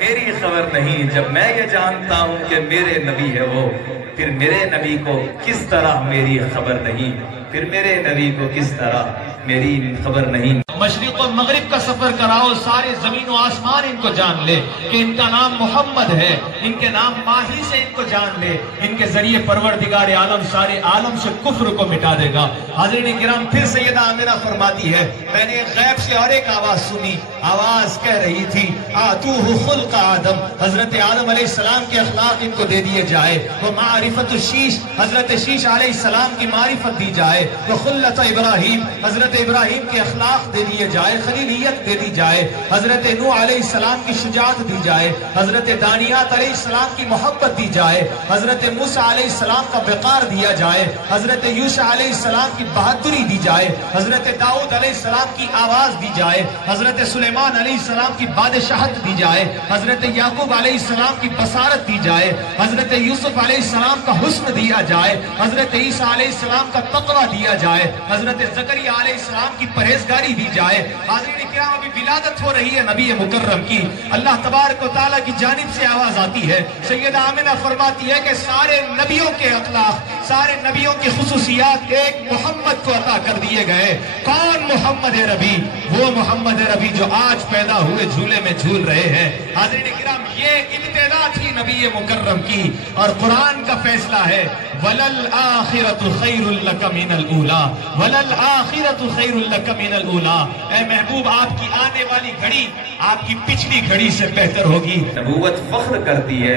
میری خبر نہیں. جب میں یہ جانتا ہوں کہ میرے نبی ہے وہ، پھر میرے نبی کو کس طرح میری خبر نہیں، پھر میرے نبی کو کس طرح میری خبر نہیں. مشرق و مغرب کا سفر کراؤ، سارے زمین و آسمان ان کو جان لے کہ ان کا نام محمد ہے، ان کے نام ماہی سے ان کو جان لے، ان کے ذریعے پروردگار عالم سارے عالم سے کفر کو مٹا دے گا. حاضرین کرام، پھر سیدہ آمنہ فرماتی ہے میں نے غیب سے اور ایک آواز سنی، آواز کہہ رہی تھی آتوہ خلق آدم، حضرت آدم علیہ السلام کے اخلاق ان کو دے دیے جائے، وہ معرفت الشیش، حضرت شیش علیہ السلام کی معرفت دی جائے، وہ خلت ابراہیم، حضرت ابراہیم کے اخلاق دے دیے جائے، خلیلیت دے دی جائے، حضرت نوح علیہ السلام کی شجاعت دی جائے، حضرت دانیات علیہ السلام کی محبت دی جائے، حضرت موسیٰ علیہ السلام کا وقار دیا جائے، حضرت یوشع علیہ السلام کی بہادری دی جائے، حضرت داؤد علیہ السلام کی آواز دی جائے، حضرت سلیمان علیہ السلام کی بادشاہت دی جائے، حضرت یعقوب علیہ السلام کی بصارت دی جائے، حضرت یوسف علیہ السلام کا حسن دیا جائے، حضرت عیسیٰ علیہ السلام کا تقوی دیا جائے، حضرت زکریا علیہ السلام کی پرہیزگاری دی جائے. حاضرین کرام، ابھی ولادت ہو رہی ہے نبی مکرم کی، اللہ تبارک و تعالیٰ کی جانب سے آواز آتی ہے. سیدہ آمنہ فرماتی ہے کہ سارے نبیوں کے اخلاق، سارے نبیوں کی خصوصیات ایک محمد کو عطا کر دیے گئے. کون محمد ربی؟ وہ محمد ربی جو آج پیدا ہوئے جھولے میں جھول رہے ہیں. حاضرین کرام، یہ ابتدا تھی نبی مکرم کی، اور قرآن کا فیصلہ ہے وَلَلْآخِرَةُ خَيْرٌ لَكَ مِنَ الْأُولَى وَلَلْآخِرَةُ خَيْرٌ لَكَ مِنَ الْأُولَى. اے محبوب، آپ کی آنے والی گھڑی آپ کی پچھلی گھڑی سے بہتر ہوگی. نبوت فخر کرتی ہے،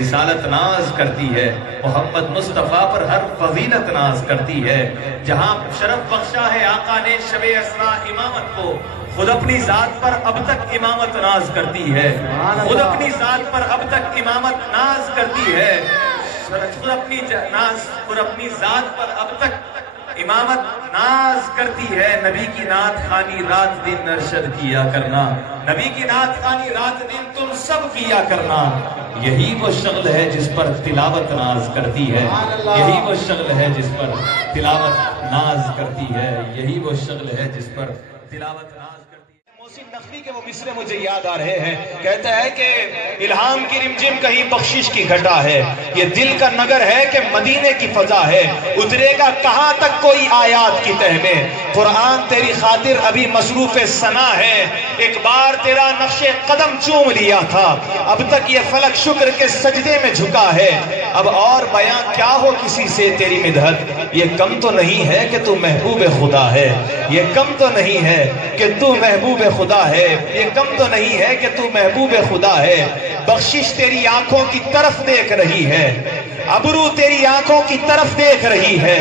رسالت ناز کرتی ہے، محمد مصطفیٰ پر ہر فضیلت ناز کرتی ہے. جہاں شرف بخشا ہے آقا نے شب اسراء امامت کو، خود اپنی ذات پر اب تک امامت ناز کرتی ہے، خود اپنی ذات پر اب تک امامت ناز کرتی ہے، خود اپنی ذات پر اب تک امامت ناز کرتی ہے. نبی کی نعت خوانی رات دن ارشد کیا کرنا، نبی کی نعت خوانی رات دن تم سب کیا کرنا. یہی وہ شغل ہے جس پر تلاوت ناز کرتی ہے، یہی وہ شغل ہے جس پر تلاوت ناز کرتی ہے، یہی وہ شغل ہے جس پر تلاوت ناز کرتی ہے. محسن نقوی کے وہ مصرے مجھے یاد آ رہے ہیں. کہتا ہے کہ الہام کی رمجم کہیں بخشش کی گھٹا ہے، یہ دل کا نگر ہے کہ مدینے کی فضا ہے، اترے گا کہاں تک کوئی آیات کی تہ میں، قرآن تیری خاطر ابھی مصروف ثنا ہے، ایک بار تیرا نقش قدم چوم لیا تھا، اب تک یہ فلک شکر کے سجدے میں جھکا ہے، اب اور بیان کیا ہو کسی سے تیری مدحت، یہ کم تو نہیں ہے کہ تو محبوب خدا ہے، یہ کم تو نہیں ہے کہ تو محبوب خدا ہے، یہ کم تو نہیں ہے کہ تو محبوب خدا ہے. بخشش تیری آنکھوں کی طرف دیکھ رہی ہے، ابرو تیری آنکھوں کی طرف دیکھ رہی ہے.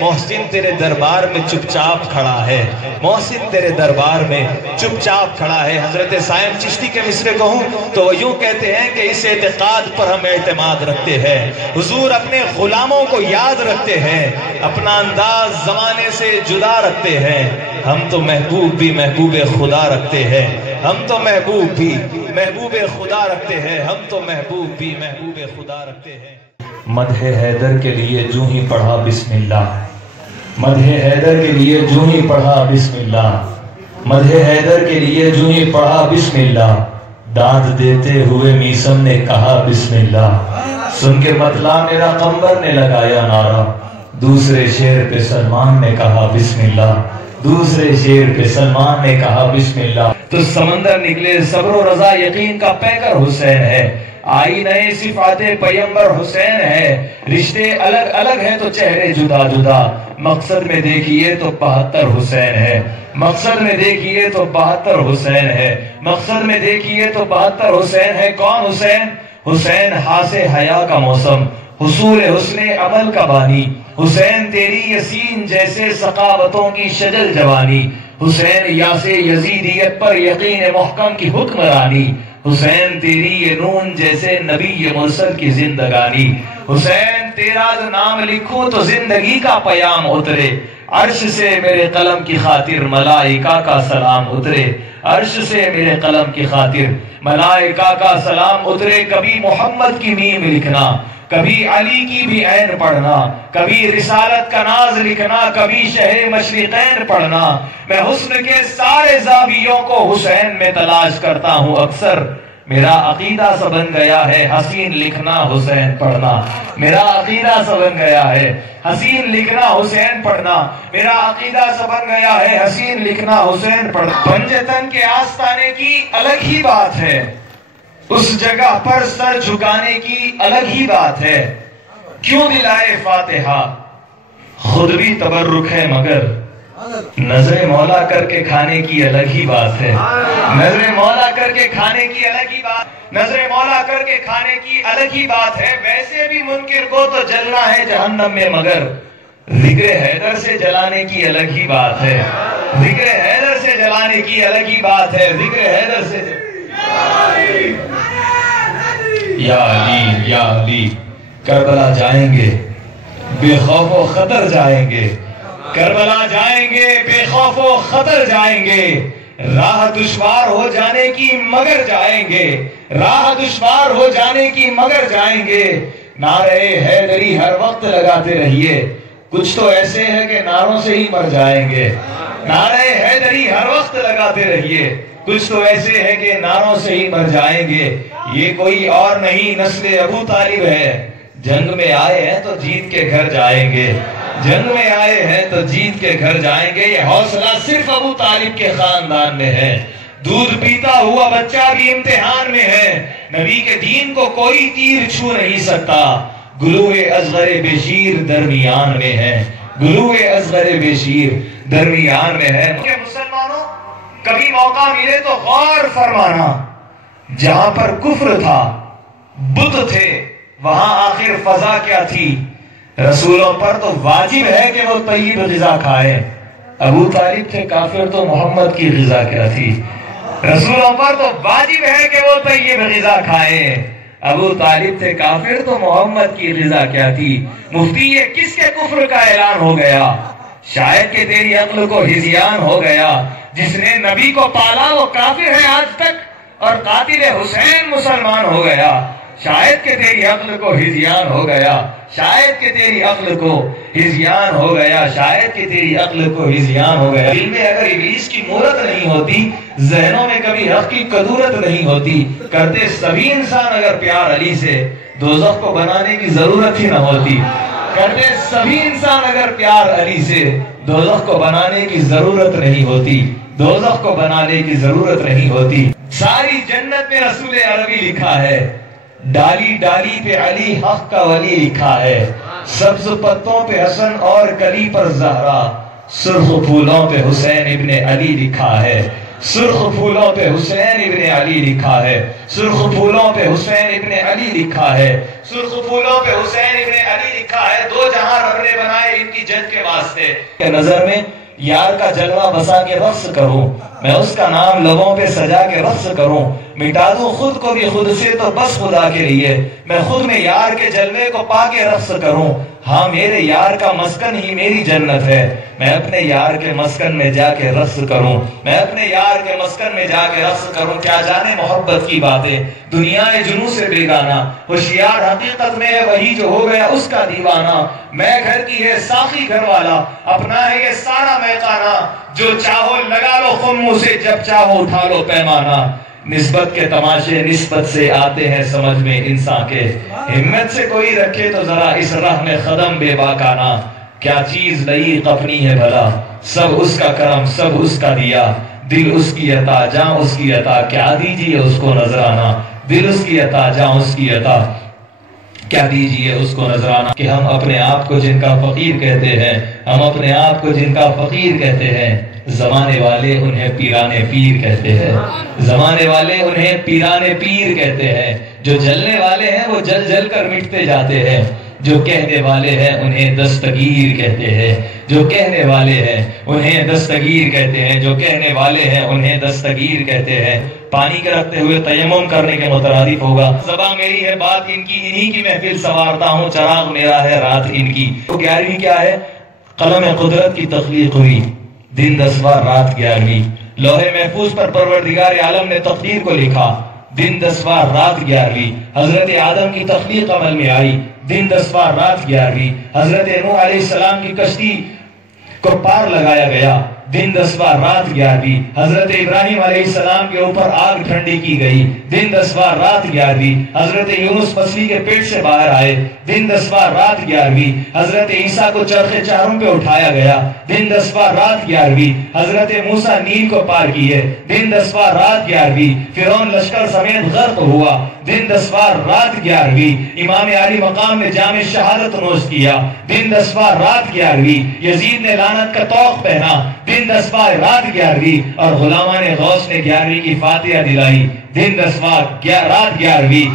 محسن تیرے دربار میں چپ چاپ کھڑا ہے، محسن تیرے دربار میں چپ چاپ کھڑا ہے. حضرت سائم چشتی کے مصرے کہوں تو وہ یوں کہتے ہیں کہ اس اعتقاد پر ہم اعتماد رکھتے ہیں، حضور اپنے غلاموں کو یاد رکھتے ہیں، اپنا انداز زمانے سے جدا رکھتے ہیں. ہم تو محبوب بھی محبوب خدا رکھتے ہیں، ہم تو محبوب بھی محبوب خدا رکھتے ہیں، ہم تو محبوب بھی محبوب خدا رکھتے ہیں. مدح حیدر کے لیے جو ہی پڑھا بسم اللہ، مدح حیدر کے لیے جو ہی پڑھا بسم اللہ، مدح حیدر کے لیے جو ہی پڑھا بسم اللہ، داد دیتے ہوئے میسم نے کہا بسم اللہ، سن کے مطلع میرا قمبر نے لگایا نعرہ، دوسرے شعر پہ سلمان نے کہا بسم اللہ، دوسرے شعر پہ سلمان نے کہا بسم اللہ. تو سمندر نکلے صبر و رضا یقین کا پیکر حسین ہے، آئی نئے صفات پیمبر حسین ہے، رشتے الگ الگ ہیں تو چہرے جدا جدا، مقصد میں دیکھیے تو 72 حسین ہے، مقصد میں دیکھیے تو 72 حسین ہے، مقصد میں دیکھیے تو 72 حسین ہے. کون حسین؟ حسین حاس حیا کا موسم، حصول حسن عمل کا بانی، حسین تیری یسین جیسے ثقافتوں کی شجل جوانی، حسین یاس یزیدیت پر یقین محکم کی حکمرانی، حسین تیری یہ نون جیسے نبی مرسل کی زندگانی، حسین تیرا نام لکھو تو زندگی کا پیام اترے، عرش سے میرے قلم کی خاطر ملائکہ کا سلام اترے، عرش سے میرے قلم کی خاطر ملائکہ کا سلام اترے. کبھی محمد کی میم لکھنا، کبھی علی کی بھی عین پڑھنا، کبھی رسالت کا ناز لکھنا، کبھی شہ مشرقین پڑھنا. میں حسن کے سارے زاویوں کو حسین میں تلاش کرتا ہوں اکثر، میرا عقیدہ سا بن گیا ہے حسین لکھنا حسین پڑھنا، میرا عقیدہ سا بن گیا ہے حسین لکھنا حسین پڑھنا، میرا عقیدہ سا بن گیا ہے حسین لکھنا حسین پڑھنا۔ پنجتن کے آستانے کی الگ ہی بات ہے، اس جگہ پر سر جھکانے کی الگ ہی بات ہے، کیوں دلائے فاتحہ خود بھی تبرک ہے مگر نظر مولا کر کے کھانے کی الگ ہی بات ہے، نظر مولا کر کے کھانے کی الگ ہی بات، نظر مولا کر کے کھانے کی الگ ہی بات ہے۔ ویسے بھی منکر کو تو جلنا ہے جہنم میں مگر ذکر حیدر سے جلانے کی الگ ہی بات ہے، ذکر حیدر سے جلانے کی الگ ہی بات ہے، ذکر حیدر سے یا علی یا علی کربلا جائیں گے بے خوف و خطر جائیں گے، کربلا جائیں گے بے خوف و خطر جائیں گے، راہ دشوار ہو جانے کی مگر جائیں گے، راہ دشوار ہو جانے کی مگر جائیں گے۔ نعرہ حیدری ہر وقت لگاتے رہیے، کچھ تو ایسے ہیں کہ نعروں سے ہی مر جائیں گے، نعرہ حیدری ہر وقت لگاتے رہیے، کچھ تو ایسے ہیں کہ نعروں سے ہی مر جائیں گے۔ یہ کوئی اور نہیں نسل ابو طالب ہے، جنگ میں آئے ہیں تو جیت کے گھر جائیں گے، جنگ میں آئے ہیں تو جیت کے گھر جائیں گے۔ یہ حوصلہ صرف ابو طالب کے خاندان میں ہے، دودھ پیتا ہوا بچہ بھی امتحان میں ہے، نبی کے دین کو کوئی تیر چھو نہیں سکتا، گلوئے اصغر بشیر درمیان میں ہے، گلوئے اصغر بشیر درمیان میں ہے۔ کہ مسلمانوں کبھی موقع ملے تو غور فرمانا، جہاں پر کفر تھا بت تھے وہاں آخر فضا کیا تھی؟ رسولوں پر تو واجب ہے کہ وہ طیب غذا کھائے، ابو طالب تھے کافر تو محمد کی غذا کیا تھی؟ رسولوں پر تو واجب ہے کہ وہ طیب غذا کھائے، ابو طالب تھے کافر تو محمد کی غذا کیا تھی؟ مفتی یہ کس کے کفر کا اعلان ہو گیا؟ شاید کہ تیری عقل کو ہذیان ہو گیا، جس نے نبی کو پالا وہ کافر ہے آج تک اور قاتل حسین مسلمان ہو گیا۔ شاید کہ تیری عقل کو ہذیان ہو گیا، شاید کہ تیری عقل کو ہذیان ہو گیا، شاید کہ تیری عقل کو ہذیان ہو گیا۔ دل میں اگر ابلیس کی مورت نہیں ہوتی، ذہنوں میں کبھی حق کی قدورت نہیں ہوتی، کرتے سبھی انسان اگر پیار علی سے، دوزخ کو بنانے کی ضرورت ہی نہ ہوتی، کرتے سبھی انسان اگر پیار علی سے، دوزخ کو بنانے کی ضرورت نہیں ہوتی، دوزخ کو بنانے کی ضرورت نہیں ہوتی۔ ساری جنت میں رسول عربی لکھا ہے، ڈالی ڈالی پہ علی حق کا ولی لکھا ہے، سبز پتوں پہ حسن اور کلی پر زہرا، سرخ پھولوں پہ حسین ابن علی لکھا ہے، سرخ پھولوں پہ حسین ابن علی لکھا ہے، سرخ پھولوں پہ حسین ابن علی لکھا ہے، سرخ پھولوں پہ حسین ابن علی لکھا ہے۔ دو جہاں رب نے بنائے ان کی جد کے واسطے، کہ نظر میں یار کا جلوہ بسا کے رقص کروں، میں اس کا نام لبوں پہ سجا کے رقص کروں، مٹا دوں خود کو بھی خود سے تو بس خدا کے لیے، میں خود میں یار کے جلوے کو پا کے رقص کروں۔ ہاں میرے یار کا مسکن ہی میری جنت ہے، میں اپنے یار کے مسکن میں جا کے رقص کروں، میں اپنے یار کے مسکن میں جا کے رقص کروں۔ کیا جانے محبت کی باتیں، دنیا جنوں سے بیگانہ، ہوشیار حقیقت میں ہے وہی جو ہو گیا اس کا دیوانہ، میں گھر کی ہے ساقی گھر والا، اپنا ہے یہ سارا میخانہ، جو چاہو لگا لو خموں سے، جب چاہو اٹھا لو پیمانہ۔ نسبت کے تماشے نسبت سے آتے ہیں سمجھ میں انسان کے، ہمت سے کوئی رکھے تو ذرا اس راہ میں قدم بے باکانہ، کیا چیز لئیق اپنی ہے بھلا، سب اس کا کرم سب اس کا دیا، دل اس کی عطا جاں اس کی عطا، کیا دیجیے اس کو نذرانہ، دل اس کی عطا جاں اس کی عطا، کیا دیجیے اس کو نذرانہ۔ کہ ہم اپنے آپ کو جن کا فقیر کہتے ہیں، ہم اپنے آپ کو جن کا فقیر کہتے ہیں، زمانے والے انہیں پیرانے پیر کہتے ہیں، زمانے والے انہیں پیرانے پیر کہتے ہیں، جو جلنے والے ہیں وہ جل جل کر مٹتے جاتے ہیں، جو کہنے والے ہیں انہیں دستگیر کہتے ہیں، جو کہنے والے ہیں انہیں دستگیر کہتے ہیں، جو کہنے والے ہیں انہیں دستگیر کہتے ہیں۔ پانی کے رکھتے ہوئے تیمم کرنے کے مترادف ہوگا، زباں میری ہے بات ان کی، انہی کی محفل سنوارتا ہوں، چراغ میرا ہے رات ان کی۔ تو 11ویں کیا ہے؟ قلم قدرت کی تخلیق ہوئی، دن 10واں رات 11ویں، لوح محفوظ پر پروردگار عالم نے تقدیر کو لکھا، دن 10واں رات 11ویں، حضرت آدم کی تخلیق عمل میں آئی، دن 10واں رات 11ویں، حضرت نوح علیہ السلام کی کشتی کو پار لگایا گیا، دن 10واں رات 11ویں، حضرت ابراہیم علیہ السلام کے اوپر آگ ٹھنڈی کی گئی، دن 10واں رات 11ویں، حضرت یونس مچھلی کے پیٹ سے باہر آئے، دن 10واں رات 11ویں، حضرت عیسیٰ کو چرخے چاروں پہ اٹھایا گیا، دن 10واں رات 11ویں، حضرت موسیٰ نیل کو پار کیے، دن 10واں رات 11ویں، فرعون لشکر سمیت غرق ہوا، دن 10واں رات 11ویں، امام علی مقام نے جام شہادت نوش کیا، دن 10واں رات 11ویں، یزید نے لعنت کا طوق پہنا، دن 10واں رات 11ویں، اور غلامان غوث نے 11ویں کی فاتحہ دلائی، دن 10واں رات 11ویں۔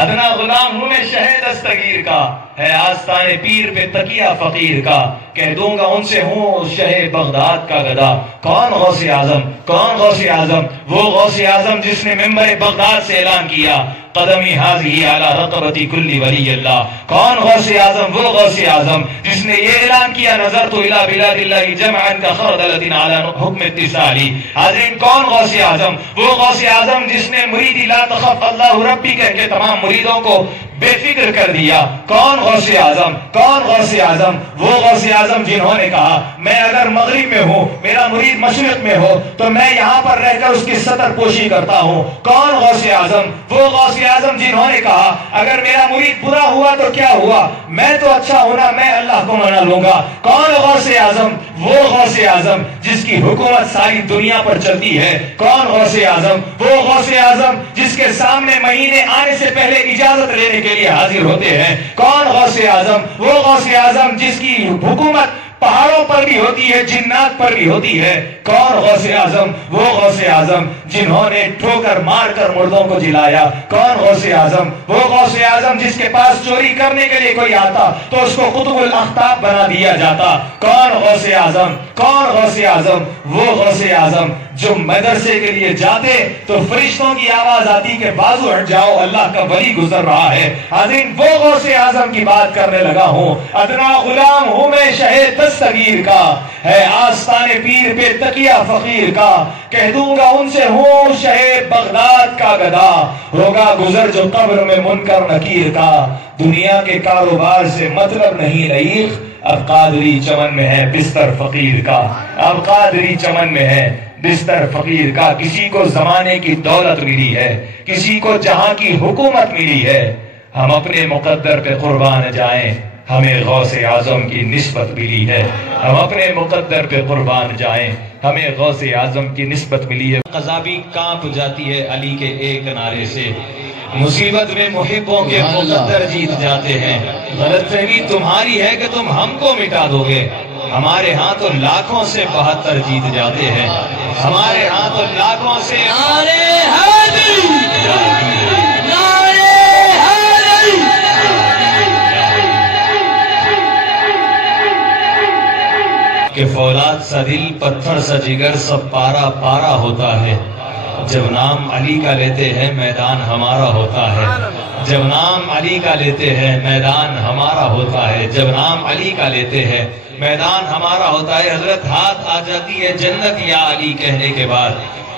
ادنا غلام ہوں میں شہ دستگیر کا، ہے آستان پیر پہ تکیہ فقیر کا، کہہ دوں گا ان سے ہوں شہ بغداد کا گدا۔ کون غوث اعظم؟ کون غوث اعظم؟ وہ غوث اعظم جس نے ممبر بغداد سے اعلان کیا قدمی حاضی علی رقبتی کل ولی اللہ۔ کون غوث اعظم؟ وہ غوث اعظم جس نے یہ اعلان کیا نظرت الی بلاد اللہ جمعا کخردلۃ علی حکم اتصالی۔ حاضرین، کون غوث اعظم؟ وہ غوث اعظم جس نے مریدی لا تخف اللہ ربی کہہ کے تمام مریدوں کو بے فکر کر دیا۔ کون غوث اعظم؟ کون غوث اعظم؟ وہ غوث اعظم جنہوں نے کہا میں اگر مغرب میں ہوں، میرا مرید مشرق میں ہو، تو میں یہاں پر رہ کر اس کی سطر پوشی کرتا ہوں۔ کون غوث اعظم؟ وہ غوث اعظم جنہوں نے کہا اگر میرا مرید برا ہوا تو کیا ہوا، میں تو اچھا ہونا، میں اللہ کو منا لوں گا۔ کون غوث اعظم؟ وہ غوث اعظم جس کی حکومت ساری دنیا پر چلتی ہے۔ کون غوث اعظم؟ وہ غوث اعظم جس کے سامنے مہینے آنے سے پہلے اجازت لینے کے لیے حاضر ہوتے ہیں۔ کون غوث اعظم؟ وہ غوث اعظم جس کی حکومت پہاڑوں پر بھی ہوتی ہے، جنات پر بھی ہوتی ہے۔ کون غوث اعظم؟ وہ غوث اعظم جنہوں نے ٹھوکر مار کر مردوں کو جلایا۔ کون غوث اعظم؟ وہ غوث اعظم جس کے پاس چوری کرنے کے لیے کوئی آتا تو اس کو قطب الاختاب بنا دیا جاتا۔ کون غوث اعظم؟ کون غوث اعظم؟ وہ غوث اعظم جو مدرسے کے لیے جاتے تو فرشتوں کی آواز آتی کہ بازو ہٹ جاؤ، اللہ کا ولی گزر رہا ہے۔ حاضرین، وہ غوث اعظم کی بات کرنے لگا ہوں۔ ادنا غلام ہوں میں شہ دستگیر کا، ہے آستان پیر پہ تکیہ فقیر کا، کہہ دوں گا ان سے ہوں شہ بغداد کا گدا، ہوگا گزر جو قبر میں منکر نکیر کا۔ دنیا کے کاروبار سے مطلب نہیں لائق، اب قادری چمن میں ہے بستر فقیر کا، اب قادری چمن میں ہے بستر فقیر کا۔ کسی کو زمانے کی دولت ملی ہے، کسی کو جہاں کی حکومت ملی ہے، ہم اپنے مقدر پہ قربان جائیں، ہمیں غوث اعظم کی نسبت ملی ہے۔ ہم اپنے مقدر پہ قربان جائیں، ہمیں غوث اعظم کی نسبت ملی ہے۔ قضا بھی کانپ جاتی ہے علی کے ایک نعرے سے، مصیبت میں محبوں کے مقدر جیت جاتے ہیں۔ غلط فہمی تمہاری ہے کہ تم ہم کو مٹا دو گے، ہمارے ہاں تو لاکھوں سے 72 جیت جاتے ہیں، ہمارے ہاں تو لاکھوں سے کہ فولاد سا دل پتھر سا جگر سب پارا پارا ہوتا ہے، جب نام علی کا لیتے ہیں میدان ہمارا ہوتا ہے، جب نام علی کا لیتے ہیں میدان ہمارا ہوتا ہے، جب نام علی کا لیتے ہیں میدان ہمارا ہوتا ہے۔ حضرت ہاتھ آ جاتی ہے جنت یا علی کہنے کے بعد،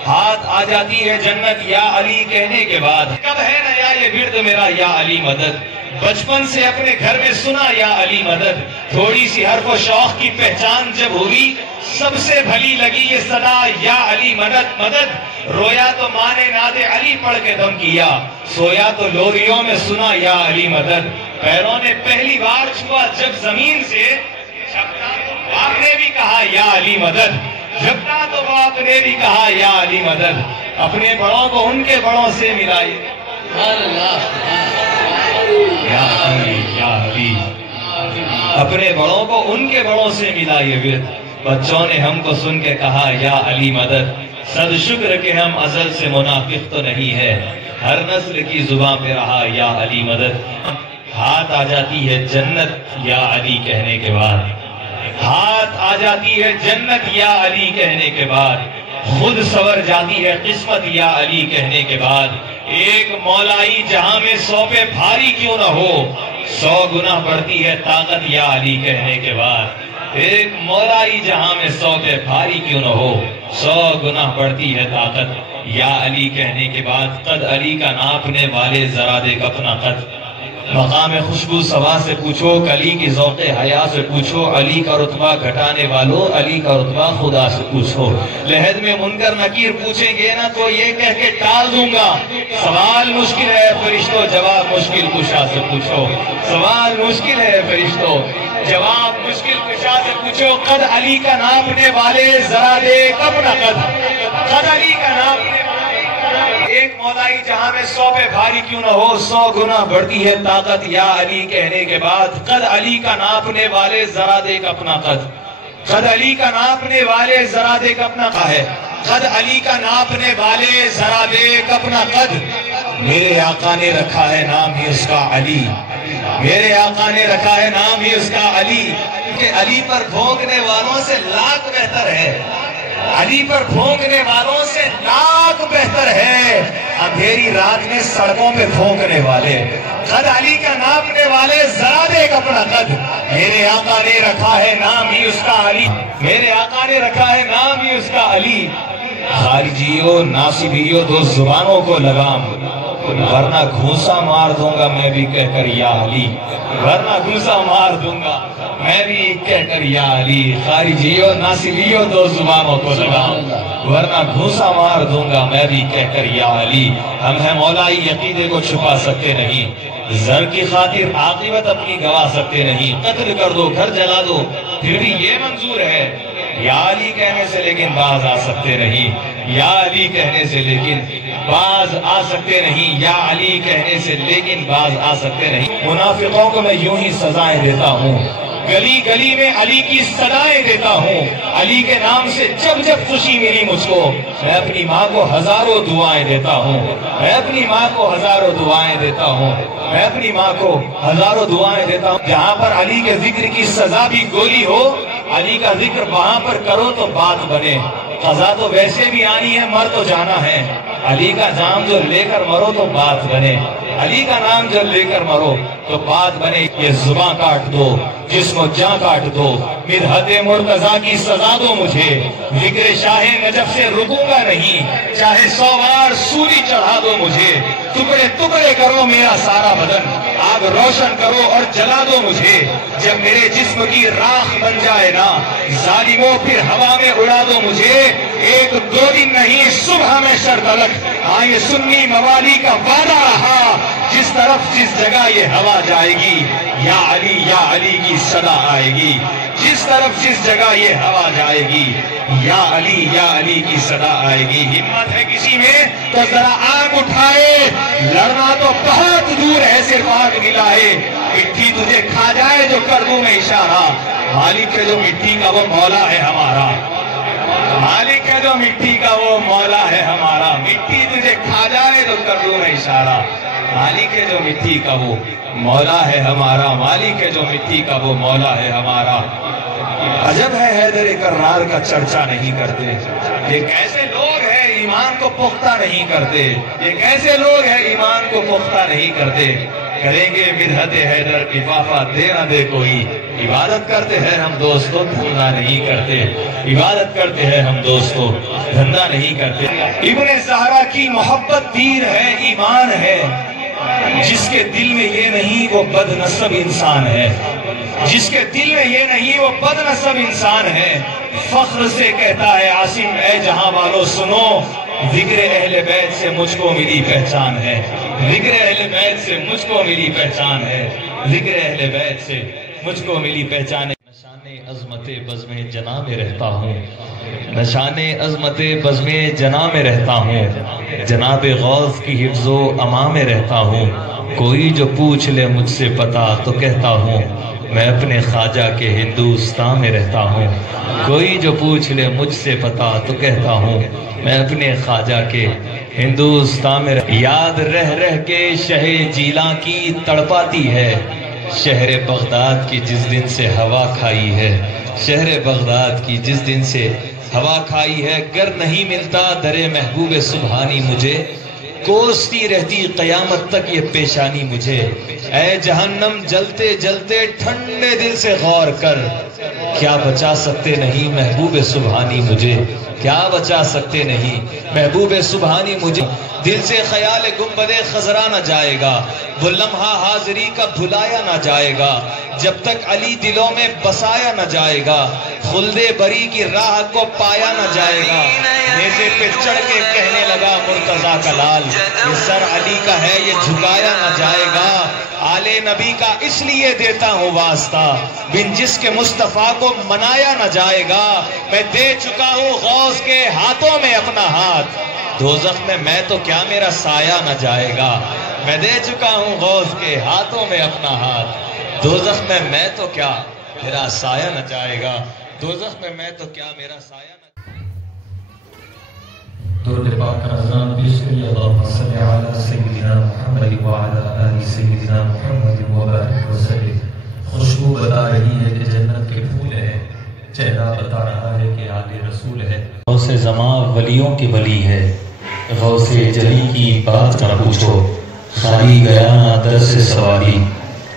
ہاتھ آ جاتی ہے جنت یا علی کہنے کے بعد۔ کب ہے نیا یہ ورد میرا یا علی مدد، بچپن سے اپنے گھر میں سنا یا علی مدد، تھوڑی سی حرف و شوق کی پہچان جب ہوئی سب سے بھلی لگی یہ صدا یا علی مدد مدد۔ رویا تو ماں نے ناد علی پڑھ کے دم کیا، سویا تو لوریوں میں سنا یا علی مدد۔ پیروں نے پہلی بار چھوا جب زمین سے، جھپتا تو باپ نے بھی کہا یا علی مدد، جھپتا تو باپ نے بھی کہا یا علی مدد۔ اپنے بڑوں کو ان کے بڑوں سے ملائے یا علی یا علی، اپنے بڑوں کو ان کے بڑوں سے ملا یہ ورد۔ بچوں نے ہم کو سن کے کہا یا علی مدد، صد شکر کہ ہم ازل سے منافق تو نہیں ہے، ہر نسل کی زبان پہ رہا یا علی مدد۔ ہاتھ آ جاتی ہے جنت یا علی کہنے کے بعد، ہاتھ آ جاتی ہے جنت یا علی کہنے کے بعد، خود سور جاتی ہے قسمت یا علی کہنے کے بعد۔ ایک مولائی جہاں میں 100 پہ بھاری کیوں نہ ہو، 100 گنا بڑھتی ہے طاقت یا علی کہنے کے بعد۔ ایک مولائی جہاں میں 100 پہ بھاری کیوں نہ ہو، 100 گنا بڑھتی ہے طاقت یا علی کہنے کے بعد۔ قد علی کا ناپنے والے ذرا دیکھ اپنا قد، مقام خوشبو سوا سے پوچھو، علی کی ذوق حیا سے پوچھو، علی کا رتبہ گھٹانے والوں علی کا رتبہ خدا سے پوچھو۔ لحد میں منکر نکیر پوچھیں گے نا تو یہ کہہ کے ٹال دوں گا، سوال مشکل ہے فرشتوں جواب مشکل کشا سے پوچھو۔ سوال مشکل ہے فرشتوں جواب مشکل کشا سے پوچھو۔ قد علی کا ناپنے والے ذرا دیکھ اپنا قد، قد علی کا ناپنے ایک مولائی جہاں میں 100 پہ بھاری کیوں نہ ہو، 100 گنا بڑھتی ہے طاقت یا علی کہنے کے بعد۔ قد علی کا ناپنے والے ذرا دیکھ اپنا قد، قد علی کا ناپنے والے ذرا دیکھ اپنا قد ہے، قد علی کا ناپنے والے ذرا دیکھ اپنا قد۔ میرے آقا نے رکھا ہے نام ہی اس کا علی، میرے آقا نے رکھا ہے نام ہی اس کا علی، کہ علی پر بھونکنے والوں سے لاکھ بہتر ہے، علی پر بھونکنے والوں سے لاکھ بہتر ہے اندھیری رات میں سڑکوں پہ بھونکنے والے۔ قد علی کا ناپنے والے ذرا دیکھ اپنا قد، میرے آقا نے رکھا ہے نام ہی اس کا علی، میرے آقا نے رکھا ہے نام ہی اس کا علی۔ خارجیوں ناصبیوں دو زبانوں کو لگام، ورنہ گھونسا مار دوں گا میں بھی کہہ کر یا علی، ورنہ گھونسا مار دوں گا میں بھی کہہ کر یا علی۔ خارجیوں ناصبیوں دو زبانوں کو لگام، ورنہ گھونسا مار دوں گا میں بھی کہہ کر یا علی۔ ہم ہیں مولائی عقیدے کو چھپا سکتے نہیں، زر کی خاطر عاقبت اپنی گوا سکتے نہیں۔ قتل کر دو گھر جلا دو پھر بھی یہ منظور ہے، یا علی کہنے سے لیکن باز آ سکتے نہیں، یا علی کہنے سے لیکن باز آ سکتے نہیں، یا علی کہنے سے لیکن باز آ سکتے نہیں۔ منافقوں کو میں یوں ہی سزائیں دیتا ہوں، گلی گلی میں علی کی صدائیں دیتا ہوں، علی کے نام سے جب جب خوشی ملی مجھ کو میں اپنی ماں کو ہزاروں دعائیں دیتا ہوں، میں اپنی ماں کو ہزاروں دعائیں دیتا ہوں، میں اپنی ماں کو ہزاروں دعائیں دیتا ہوں۔ جہاں پر علی کے ذکر کی سزا بھی گولی ہو، علی کا ذکر وہاں پر کرو تو بات بنے۔ قضا تو ویسے بھی آنی ہے، مر تو جانا ہے، علی کا نام جو لے کر مرو تو بات بنے، علی کا نام جو لے کر مرو تو بات بنے۔ یہ زباں کاٹ دو جسم و جاں کاٹ دو، مدحت مرتضیٰ کی سزا دو مجھے، ذکر شاہ نجف سے رکوں گا نہیں، چاہے 100 بار سولی چڑھا دو مجھے، ٹکڑے ٹکڑے کرو میرا سارا بدن، آگ روشن کرو اور جلا دو مجھے، جب میرے جسم کی راکھ بن جائے نا ظالموں پھر ہوا میں اڑا دو مجھے۔ ایک دو دن نہیں صبح میں شرطلک آئے سنی موالی کا وعدہ رہا، جس طرف جس جگہ یہ ہوا جائے گی یا علی کی صدا آئے گی، جس طرف جس جگہ یہ ہوا جائے گی یا علی کی صدا آئے گی۔ ہمت ہے کسی میں تو ذرا آگ اٹھائے، لڑنا تو بہت دور ہے صرف آگ ملائے، مٹی تجھے کھا جائے جو کر دوں میں اشارہ، مالک ہے جو مٹی کا وہ مولا ہے ہمارا، مالک ہے جو مٹی کا وہ مولا ہے ہمارا، مٹی تجھے کھا جائے تو کر دوں میں اشارہ، مالک ہے جو مٹی کا وہ مولا ہے ہمارا، مالک ہے جو مٹی کا وہ مولا ہے ہمارا۔ عجب ہے حیدر کرار کا چرچا نہیں کرتے، یہ کیسے لوگ ہیں ایمان کو پختہ نہیں کرتے، یہ کیسے لوگ ہیں ایمان کو پختہ نہیں کرتے۔ کریں گے مدحت حیدر لفافہ دے نہ دے کوئی، عبادت کرتے ہیں ہم دوستوں دھندہ نہیں کرتے، عبادت کرتے ہیں ہم دوستوں دھندہ نہیں کرتے۔ ابن زہرا کی محبت دین ہے ایمان ہے، جس کے دل میں یہ نہیں وہ بد نسب انسان ہے، جس کے دل میں یہ نہیں وہ بد نسب انسان ہے۔ فخر سے کہتا ہے عاصم اے جہاں والو سنو، ذکر اہل بیت سے مجھ کو ملی پہچان ہے، ذکر اہل بیت سے مجھ کو ملی پہچان ہے، ذکر اہل بیت سے مجھ کو ملی پہچان ہے۔ نشان عظمت بزم جنا میں رہتا ہوں، نشان عظمت بزم جنا میں رہتا ہوں، جناب غوث کی حفظ و اما میں رہتا ہوں، کوئی جو پوچھ لے مجھ سے پتا تو کہتا ہوں میں اپنے خواجہ کے ہندوستان میں رہتا ہوں، کوئی جو پوچھ لے مجھ سے پتا تو کہتا ہوں میں اپنے خواجہ کے ہندوستان میں یاد رہ رہ کے شہ جیلاں کی تڑپاتی ہے، شہر بغداد کی جس دن سے ہوا کھائی ہے، شہر بغداد کی جس دن سے ہوا کھائی ہے، گر نہیں ملتا در محبوب سبحانی مجھے، کوستی رہتی قیامت تک یہ پیشانی مجھے، اے جہنم جلتے جلتے ٹھنڈے دل سے غور کر، کیا بچا سکتے نہیں محبوب سبحانی مجھے، کیا بچا سکتے نہیں محبوب سبحانی مجھے۔ دل سے خیال گنبد خضرا نہ جائے گا، وہ لمحہ حاضری کا بھلایا نہ جائے گا جب تک علی دلوں میں بسایا نہ جائے گا، خلد بری کی راہ کو پایا نہ جائے گا۔ نیزے پہ چڑھ کے کہنے لگا مرتضیٰ کا لال، یہ سر علی کا ہے یہ جھکایا نہ جائے گا، آل نبی کا اس لیے دیتا ہوں واسطہ بن جس کے مصطفیٰ کو منایا نہ جائے گا، میں دے چکا ہوں غوث کے ہاتھوں میں اپنا ہاتھ، دوزخ میں تو کیا میرا سایہ نہ جائے گا، میں دے چکا ہوں غوث کے ہاتھوں میں اپنا ہاتھ، دوزخ میں تو کیا میرا سایہ نہ جائے گا، دوزخ میں تو کیا میرا سایہ نہ جائے گا۔ درود پاک کا نذران پیش کریے، اللہم صلی علی سیدنا محمد وعلی آل سیدنا محمد وبارک وسلم۔ خوشبو بتا رہی ہے کہ جنت کے پھول ہیں، چہرہ بتا رہا ہے کہ آل رسول ہے۔ غوث زمان ولیوں کی ولی ہے، غوث جلی کی بات نہ پوچھو، خالی گیا نہ در سے سواری،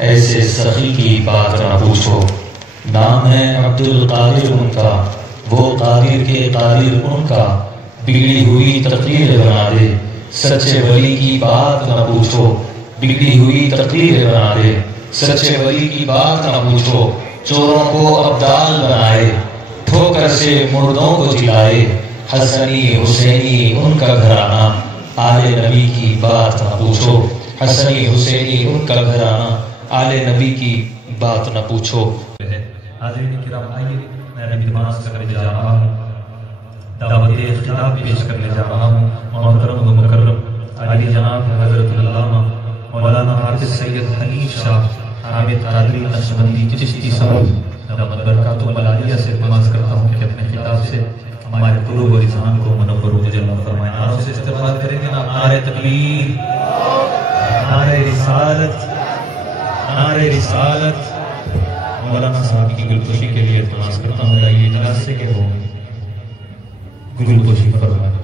ایسے سخی کی بات نہ پوچھو۔ نام ہے عبد القادر ان کا، وہ قادر کے قادر ان کا، بگڑی ہوئی تقدیر بنا دے، سچے ولی کی بات نہ پوچھو، بگڑی ہوئی تقدیر بنا دے، سچے ولی کی بات نہ پوچھو، چوروں کو ابدال بنائے، ٹھوکر سے مردوں کو جلائے، حسنی حسینی ان کا گھرانہ، آل نبی کی بات نہ پوچھو، حسنی حسینی ان کا گھرانہ، آل نبی کی بات نہ پوچھو۔ حاضرین کرام آئیے، میں ابھی دماغ کرنے جا رہا ہوں، دعوت خطاب پیش کرنے جا رہا ہوں، محترم و مکرم علی جناب حضرت علامہ مولانا حافظ سید حنیف شاہ حامد قادری نقشبندی چشتی صاحب دامت برکاتہ العالیہ سے دعا کرتا ہوں کہ اپنے خطاب سے ہمارے قلوب و اذہان کو منور و مجلہ فرمائیں۔ نعروں سے استقبال کریں گے نا، نعرہ تکبیر، نعرہ رسالت، نعرہ رسالت۔ مولانا صاحب کی گلپوشی کے لیے دعا کرتا ہوں، آئیے اجلاس سے کہ وہ گلپوشی فرمائیں۔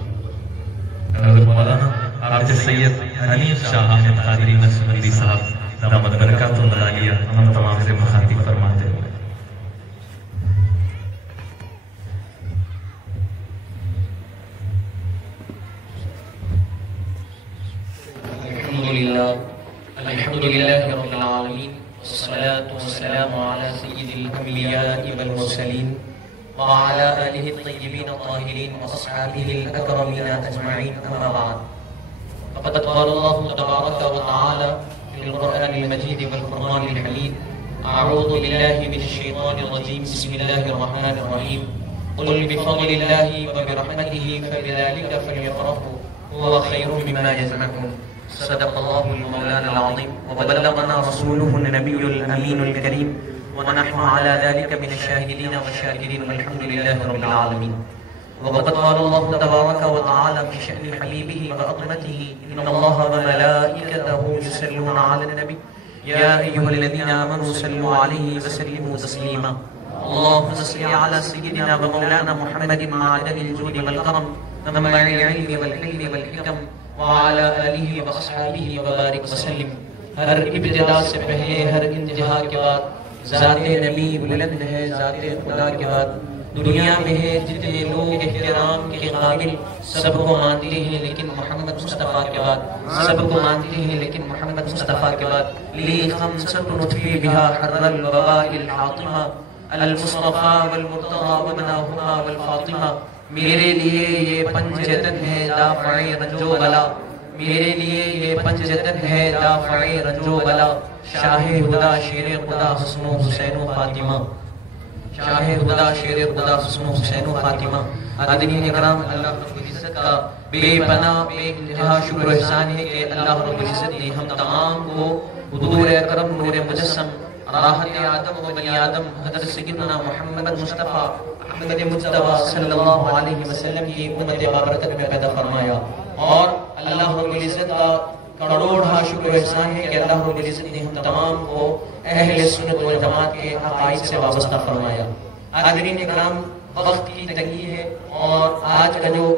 حضرت مولانا حافظ سید حنیف شاہ حامد قادری نقشبندی صاحب دامت برکاتہ العالیہ ہم تمام سے مخاطب فرماتے ہیں۔ الحمد لله رب العالمين، والصلاة والسلام على سيد الأنبياء والمرسلين وعلى آله الطيبين الطاهرين وأصحابه الأكرمين أجمعين، أما بعد، فقد قال الله تبارك وتعالى في القرآن المجيد والفرقان الحميد: أعوذ بالله من الشيطان الرجيم، بسم الله الرحمن الرحيم، قل بفضل الله وبرحمته فبذلك فليفرحوا هو خير مما يجمعون، صدق الله المولانا العظيم، وبلغنا رسوله النبي الأمين الكريم، ونحن على ذلك من الشاهدين والشاكرين، والحمد لله رب العالمين۔ وقد قال الله تبارك وتعالى في شأن حبيبه وعظمته: إن الله وملائكته يصلون على النبي يا أيها الذين آمنوا صلوا عليه وسلموا تسليما، اللهم صل على سيدنا ومولانا محمد معدن الجود والكرم ومنبع العلم والحلم والحكم، وعلى آلہ وأصحابہ وبارک وسلم۔ ہر ابتدا سے پہلے ہر انتہا کے بعد ذات نبی بلند ہے، ذات خدا کے بعد دنیا میں ہے جتنے لوگ احترام کے قابل سب کو مانتے ہیں، لیکن محمد مصطفیٰ کے بعد سب کو مانتے ہیں، لیکن محمد مصطفیٰ کے بعد لی خمسۃ نطفی بہا حر الوباء الحاطمہ، المصطفیٰ والمرتضیٰ ومناہما والفاطمہ، میرے لیے یہ پنجتن ہے دافع رنج و بلا، میرے لیے یہ پنجتن ہے دافع رنج و بلا، شاہ خدا شیر خدا حسن و حسین و فاطمہ، شاہ خدا شیر خدا حسن و حسین و فاطمہ۔ حاضرین اکرام، اللہ رب العزت کا بے پناہ بے انتہا شکر و احسان ہے کہ اللہ رب العزت نے ہم تمام کو حضور اکرم نور مجسم راحت آدم و بنی آدم حضرت سیدنا محمد مصطفیٰ احمد مجتبیٰ صلی اللہ علیہ وسلم کی امت بابرکت میں پیدا فرمایا، اور اللہ رب العزت کا کروڑا شکر و احسان ہے کہ اللہ رب العزت نے ہم تمام کو اہل سنت و جماعت کے عقائد سے وابستہ فرمایا۔ حاضرین اکرام، وقت کی تنگی ہے، اور آج کا جو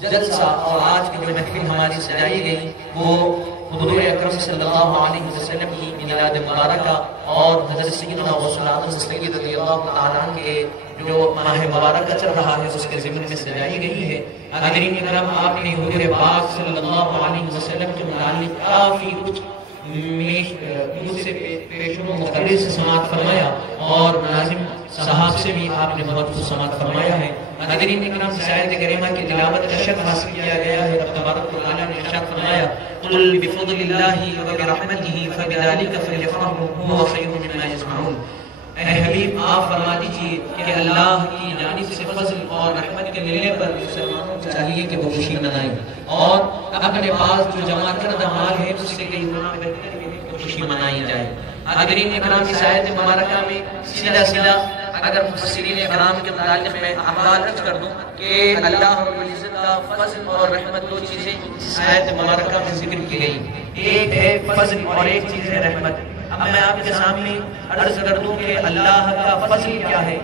جلسہ اور آج کی جو محفل ہماری سجائی گئی وہ حضور اکرم صلی اللہ علیہ وسلم کی میلاد مبارکہ اور حضرت سیدنا غوث العظم سید رضی اللہ تعالیٰ عنہ کے جو ماہ مبارکہ چل رہا ہے اس کے ضمن میں سجائی گئی ہے۔ حاضرین کرام، آپ نے حضور پاک صلی اللہ علیہ وسلم کے متعلق کافی کچھ مجھ سے پیشوں مقرر سے سماعت فرمایا اور ناظم صاحب سے بھی آپ نے بہت کچھ سماعت فرمایا ہے۔ حاضرین کرام، سے آیت کریمہ کی تلاوت کا شرف حاصل کیا گیا ہے۔ رب تبارک و تعالیٰ نے ارشاد فرمایا قل بفضل اللہ وبرحمتہ فبذلک فلیفرحوا هو خیر مما یجمعون۔ اے حبیب، آپ فرما دیجئے کہ اللہ کی جانب سے فضل اور رحمت کے ملنے پر مسلمانوں کو چاہیے کہ وہ خوشی منائیں اور اپنے پاس جو جمع کردہ مال ہے اس سے کئی گنا بہتر ہے کہ خوشی منائی جائے۔ حاضرین اکرام، اس آیت مبارکہ میں سیدھا اگر مفسرین اکرام کے متعلق میں احوال عرض کر دوں کہ اللہ رب العزت کا فضل اور رحمت دو چیزیں اس آیت مبارکہ میں ذکر کی گئی، ایک ہے فضل اور ایک چیز ہے رحمت۔ اب میں آپ کے سامنے عرض کر دوں کہ اللہ کا فضل کیا ہے،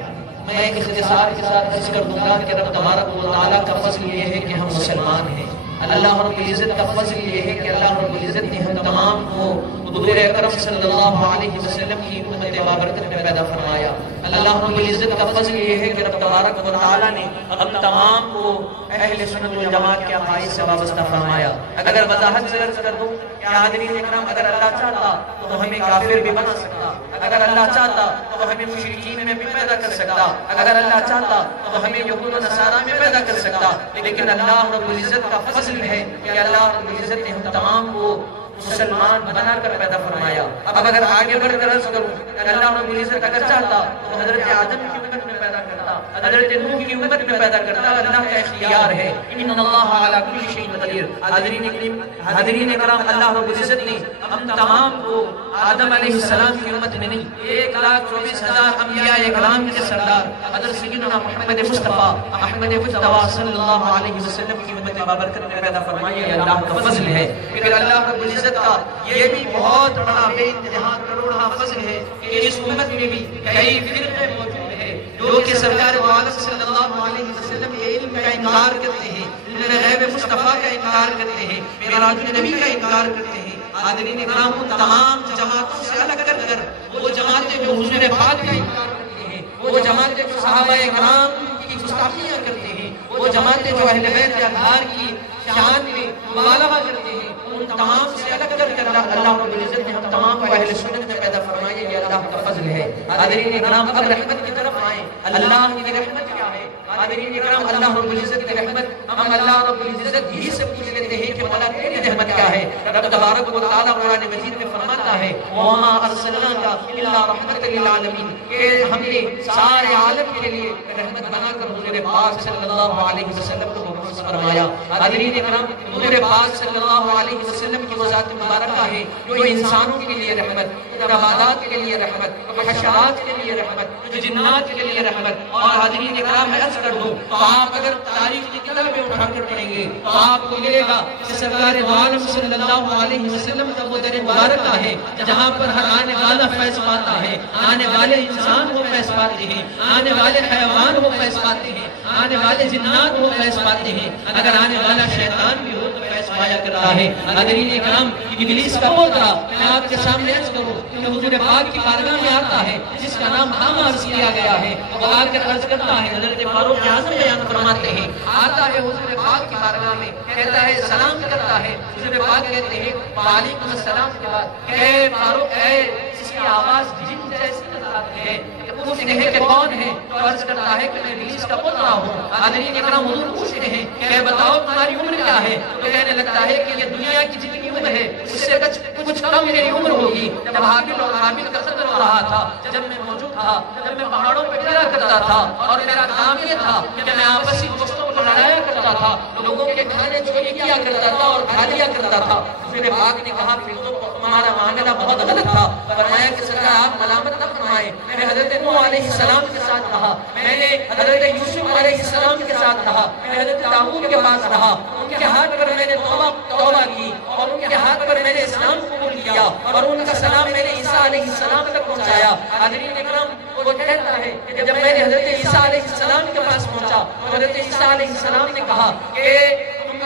میں ایک اختصار کے ساتھ عرض کر دوں گا کہ رب تبارک و تعالیٰ کا فضل یہ ہے کہ ہم مسلمان ہیں۔ اللہ رب العزت کا فضل یہ ہے کہ اللہ رب العزت نے ہم تمام کو حضور اکرم صلی اللہ علیہ وسلم کی امت بابرکت میں پیدا فرمایا۔ اللہ رب العزت کا فضل یہ ہے کہ رب تبارک و تعالیٰ نے ہم تمام کو اہل سنت والجماعت کے عقائد سے وابستہ فرمایا۔ اگر وضاحت سے عرض کر دوں کہ حاضرین اکرام، اگر اللہ چاہتا تو ہمیں کافر بھی بنا سکتا، اگر اللہ چاہتا تو ہمیں مشرکین میں بھی پیدا کر سکتا، اگر اللہ چاہتا تو ہمیں یہود و نصارہ میں پیدا کر سکتا، لیکن اللہ رب العزت کا فضل ہے کہ اللہ رب العزت نے ہم تمام کو مسلمان بنا کر پیدا فرمایا۔ اب اگر آگے بڑھ کر عرض کروں کہ اللہ رب العزت اگر چاہتا تو حضرت آدم کی امت میں پیدا کرتا، حضرت نوح کی امت میں پیدا کرتا، اللہ کا اختیار ہے، ان اللہ علی کل شیء قدیر۔ حاضرین اکرام، اللہ رب العزت نے ہم تمام کو آدم علیہ السلام کی امت میں نہیں، 1,24,000 انبیاء اکرام کے سردار حضرت سیدنا محمد مصطفیٰ احمد مجتبیٰ صلی اللہ علیہ وسلم کی امت بابرکت میں پیدا فرمایا۔ یہ اللہ کا فضل ہے۔ پھر اللہ رب العزت کا یہ بھی بہت بڑا بے انتہا کروڑا فضل ہے کہ اس امت میں بھی کئی فرقے موجود ہیں جو کہ سرکار عالم صلی اللہ علیہ وسلم کے علم کا انکار کرتے ہیں، غیب مصطفیٰ کا انکار کرتے ہیں، معراج النبی کا انکار کرتے ہیں۔ حاضرین اکرام، ان تمام جماعتوں سے الگ کر وہ جماعتیں جو حضور پاک کا انکار کرتے ہیں، وہ جماعتیں جو صحابہ اکرام کی گستاخیاں کرتے ہیں، وہ جماعتیں جو اہل بیت اطہار کی شان میں مبالغہ کرتے ہیں، ان تمام سے الگ کر اللہ رب العزت نے ہم تمام کو اہل سنت میں پیدا فرمایا۔ یہ اللہ کا فضل ہے۔ حاضرین اکرام، اب رحمت کی طرف آئیں، اللہ کی رحمت کیا ہے؟ حاضرین اکرام، اللہ رب العزت کی رحمت ہم اللہ رب العزت ہی سے پوچھ لیتے ہیں کہ مولا تیری رحمت کیا ہے؟ رب تبارک و تعالیٰ قرآن مجید میں فرماتا ہے وَمَا أَرْسَلْنَاكَ إِلَّا رَحْمَةً لِلْعَالَمِينَ، کہ ہم نے سارے عالم کے لیے رحمت بنا کر حضور پاک صلی اللہ علیہ وسلم کو مبعوث فرمایا۔ حاضرین اکرام، حضور پاک صلی اللہ علیہ وسلم کی وہ ذات مبارکہ ہے جو انسانوں کے لیے رحمت، نباتات کے لیے رحمت، حشرات کے لیے رحمت، جنات کے لیے رحمت۔ اور حاضرین اکرام، میں عرض کر دوں تو آپ اگر تاریخ کی کتابیں اٹھا کر پڑھیں گے تو آپ کو ملے گا کہ سرکار عالم صلی اللہ علیہ وسلم کا وہ در مبارکہ ہے جہاں پر ہر آنے والا فیض پاتا ہے، آنے والے انسان وہ فیض پاتے ہیں، آنے والے حیوان وہ فیض پاتے ہیں، آنے والے جنات وہ فیض پاتے ہیں، اگر آنے والا شیطان بھی ہو تو فیض پایا کرتا ہے۔ حاضرین اکرام، ابلیس کا پوترا میں آپ کے سامنے عرض کروں کہ حضور پاک کی بارگاہ میں آتا ہے جس کا نام عام عرض کیا گیا ہے، وہ آ کر عرض کرتا ہے، حضرت فاروق اعظم بیان فرماتے ہیں، آتا ہے حضور پاک کی بارگاہ میں، کہتا ہے سلام کرتا ہے، حضور پاک کہتے ہیں وعلیکم السلام کے بعد اے فاروق، اے جس کی آواز جن جیسی نظر آتی ہے، پوچھتے ہیں کہ کون ہے تو عرض کرتا ہے کہ میں ابلیس کا پوترا ہوں۔ حاضرین اکرام، حضور پوچھتے ہیں کہ بتاؤ تمہاری عمر کیا ہے، تو کہنے لگتا ہے کہ یہ دنیا کی جتنی عمر ہے اس سے کچھ کم میری عمر ہوگی۔ جب حابیل اور قابیل کا قتل ہو رہا تھا، جب میں موجود تھا، جب میں پہاڑوں پہ پھرا کرتا تھا اور میرا کام یہ تھا کہ میں آپسی دوستوں کو لڑایا کرتا تھا، لوگوں کے کھانے چوری کیا کرتا تھا اور کھا لیا کرتا تھا۔ حضور پاک نے کہا پھر تو تمہارا معاملہ بہت غلط تھا۔ فرمایا کہ سرکار آپ ملامت نہ فرمائیں، میں نے حضرت نوح علیہ السلام کے ساتھ رہا، میں نے حضرت یوسف علیہ السلام کے ساتھ رہا، میں حضرت داؤد کے پاس رہا، ان کے ہاتھ پر میں نے توبہ کی اور ان کے ہاتھ پر میں نے اسلام قبول کیا اور ان کا سلام میں نے عیسیٰ علیہ السلام تک پہنچایا۔ حاضرین اکرام، وہ کہتا ہے کہ جب میں نے حضرت عیسیٰ علیہ السلام کے پاس پہنچا تو حضرت عیسیٰ علیہ السلام نے کہا کہ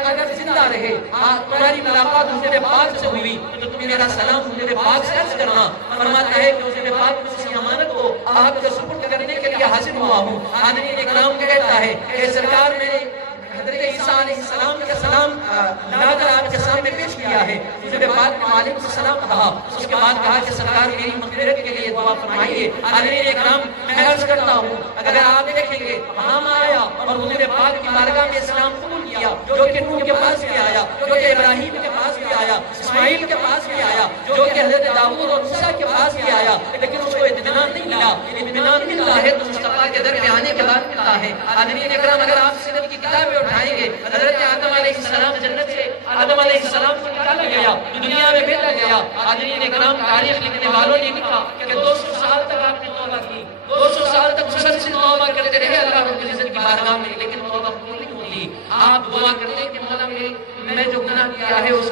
اگر زندہ رہے تمہاری ملاقات حضور پاک سے ہوئی تو تم میرا سلام حضور پاک سے عرض کرنا. فرماتا ہے کہ حضور پاک مجھ سے امانت کو آپ کے سپرد کرنے کے لیے حاضر ہوا ہوں. حاضرین اکرام کہتا ہے کہ سرکار میں نے حضرت عیسیٰ علیہ السلام کا سلام لا کر آپ کے سامنے پیش کیا ہے. حضور پاک نے وعلیکم السلام کہا. اس کے بعد کہا کہ سرکار میری مغفرت کے لیے دعا فرمائیے. حاضرین اکرام میں عرض کرتا ہوں اگر آپ دیکھیں گے وہاں آیا اور حضور پاک کی بارگاہ میں اسلام قبول کیا جو کہ نوح کے پاس بھی آیا, جو کہ ابراہیم کے پاس بھی آیا, اسماعیل کے پاس بھی آیا, جو کہ حضرت داؤد اور موسیٰ کے پاس بھی آیا, لیکن اس کو اطمینان نہیں ملا. اطمینان ملتا ہے تو مصطفیٰ کے در میں آنے کے بعد ملتا ہے. حاضرین اکرام اگر آپ سنت کی کتابیں اٹھائیں گے حضرت آدم علیہ السلام جنت سے آدم علیہ السلام کو نکالا گیا, دنیا میں بھیجا گیا. حاضرین اکرام تاریخ لکھنے والوں نے لکھا کہ 200 سال تک آپ نے توبہ کی, 200 سال تک مسلسل توبہ کرتے رہے اللہ رب العزت کی بارگاہ میں, لیکن توبہ قبول نہیں ہوتی. آپ دعا کرتے ہیں کہ مولا میں جو گناہ کیا ہے اس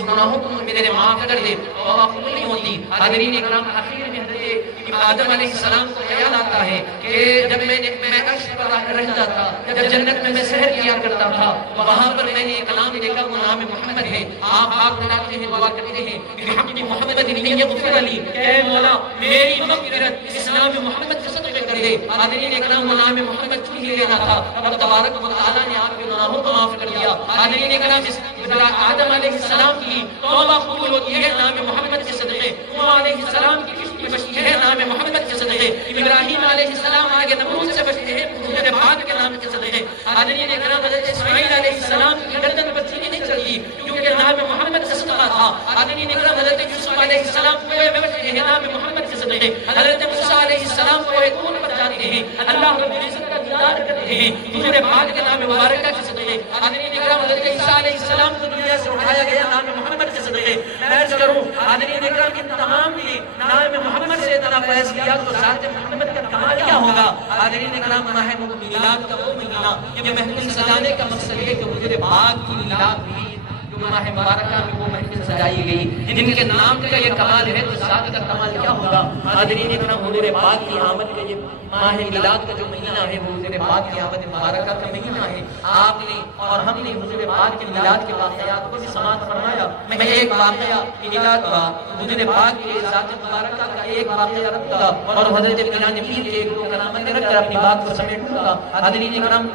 گناہوں کو میرے معاف کر دے, توبہ قبول نہیں ہوتی. حاضرین اکرام آخر میں حضرت آدم علیہ السلام کو خیال آتا ہے کہ جب میں عرش پر رہتا تھا, جب جنت میں سحر کیا کرتا تھا, وہاں پر میں نے ایک نام دیکھا وہ نام محمد ہے. آپ بتاتے ہیں دعا کرتے ہیں بحق محمد نہیں یغفر لی, اے مولا میری مغفرت اس نام محمد کے صدقے کر دے. حاضرین اکرام وہ نام محمد چون ہی لینا تھا, رب تبارک و تعالیٰ نے آپ کے گناہوں کو معاف کر دیا. حاضرین اکرام اس آدم علیہ السلام کی توبہ قبول ہوتی ہے نام محمد کے صدقے. نوح علیہ السلام کی کشتی بچتی ہے نام محمد کے صدقے. ابراہیم علیہ السلام آگے نمرود سے بچتے ہیں حضور پاک کے نام کے صدقے. حاضرین اکرام حضرت اسماعیل علیہ السلام کی گردن پر چینی نہیں چلتی کیونکہ نام محمد کا صدقہ تھا. حاضرین اکرام حضرت یوسف علیہ السلام کوئے میں بچتے ہیں نام محمد کے صدقے. حضرت موسیٰ علیہ السلام کوئے طور پر جاتے ہیں, اللہ رب العزت کا دیدار کرتے ہیں حضور پاک کے نام مبارکہ کے صدقے. حاضرین اکرام حضرت عیسیٰ علیہ السلام کو دنیا سے اٹھایا گیا نام محمد کے صدقے. میں عرض کروں حاضرین اکرام ان تمام نے نام محمد سے اتنا فیض کیا تو ذات محمد کا کمال کیا ہوگا. حاضرین اکرام ماہ میلاد کا وہ مہینہ یہ محفل سجانے کا مقصد ہے کہ حضور پاک کی میلاد ہوئی, جو ماہ مبارکہ میں وہ محفل سجائی گئی, جن کے نام کا یہ کمال ہے تو ذات کا کمال کیا ہوگا. حاضرین اکرام حضور پاک کی آمد کا یہ ماہ میلاد کا جو مہینہ ہے وہ حضور پاک کی آمد مبارکہ کا مہینہ ہے. آپ نے اور ہم نے حضور پاک کی میلاد کے واقعات کو بھی سماعت فرمایا. میں ایک واقعہ میلاد کا حضور پاک کی ذات مبارکہ کا ایک واقعہ رکھوں گا اور حضرت پیران پیر کے ایک دو کرامت رکھ کر اپنی بات کو سمیٹوں گا. حاضرین اکرام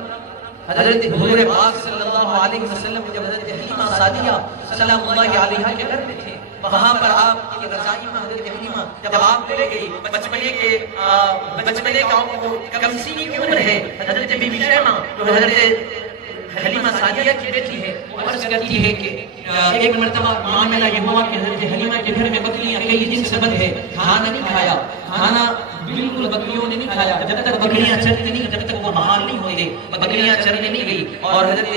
حضرت حضور پاک صلی اللہ علیہ وسلم جب حضرت حلیمہ سعدیہ سلام اللہ علیہا کے گھر میں تھے, وہاں پر آپ کی رضائی میں حضرت حلیمہ جب آپ لے گئی بچپنے کا کم سینی کی عمر ہے, حضرت بی بی شیمہ جو حضرت حلیمہ سعدیہ کی بیٹی ہے وہ عرض کرتی ہے کہ ایک مرتبہ معاملہ یہ ہوا کہ حضرت حلیمہ کے گھر میں بکریاں کئی دن سے بند ہے, کھانا نہیں کھایا, کھانا بالکل بکریوں نے نہیں کھایا. جب تک بکریاں چرتی نہیں, جب تک وہ بحال نہیں ہوتے, بکریاں چرنے نہیں گئی. اور حضرت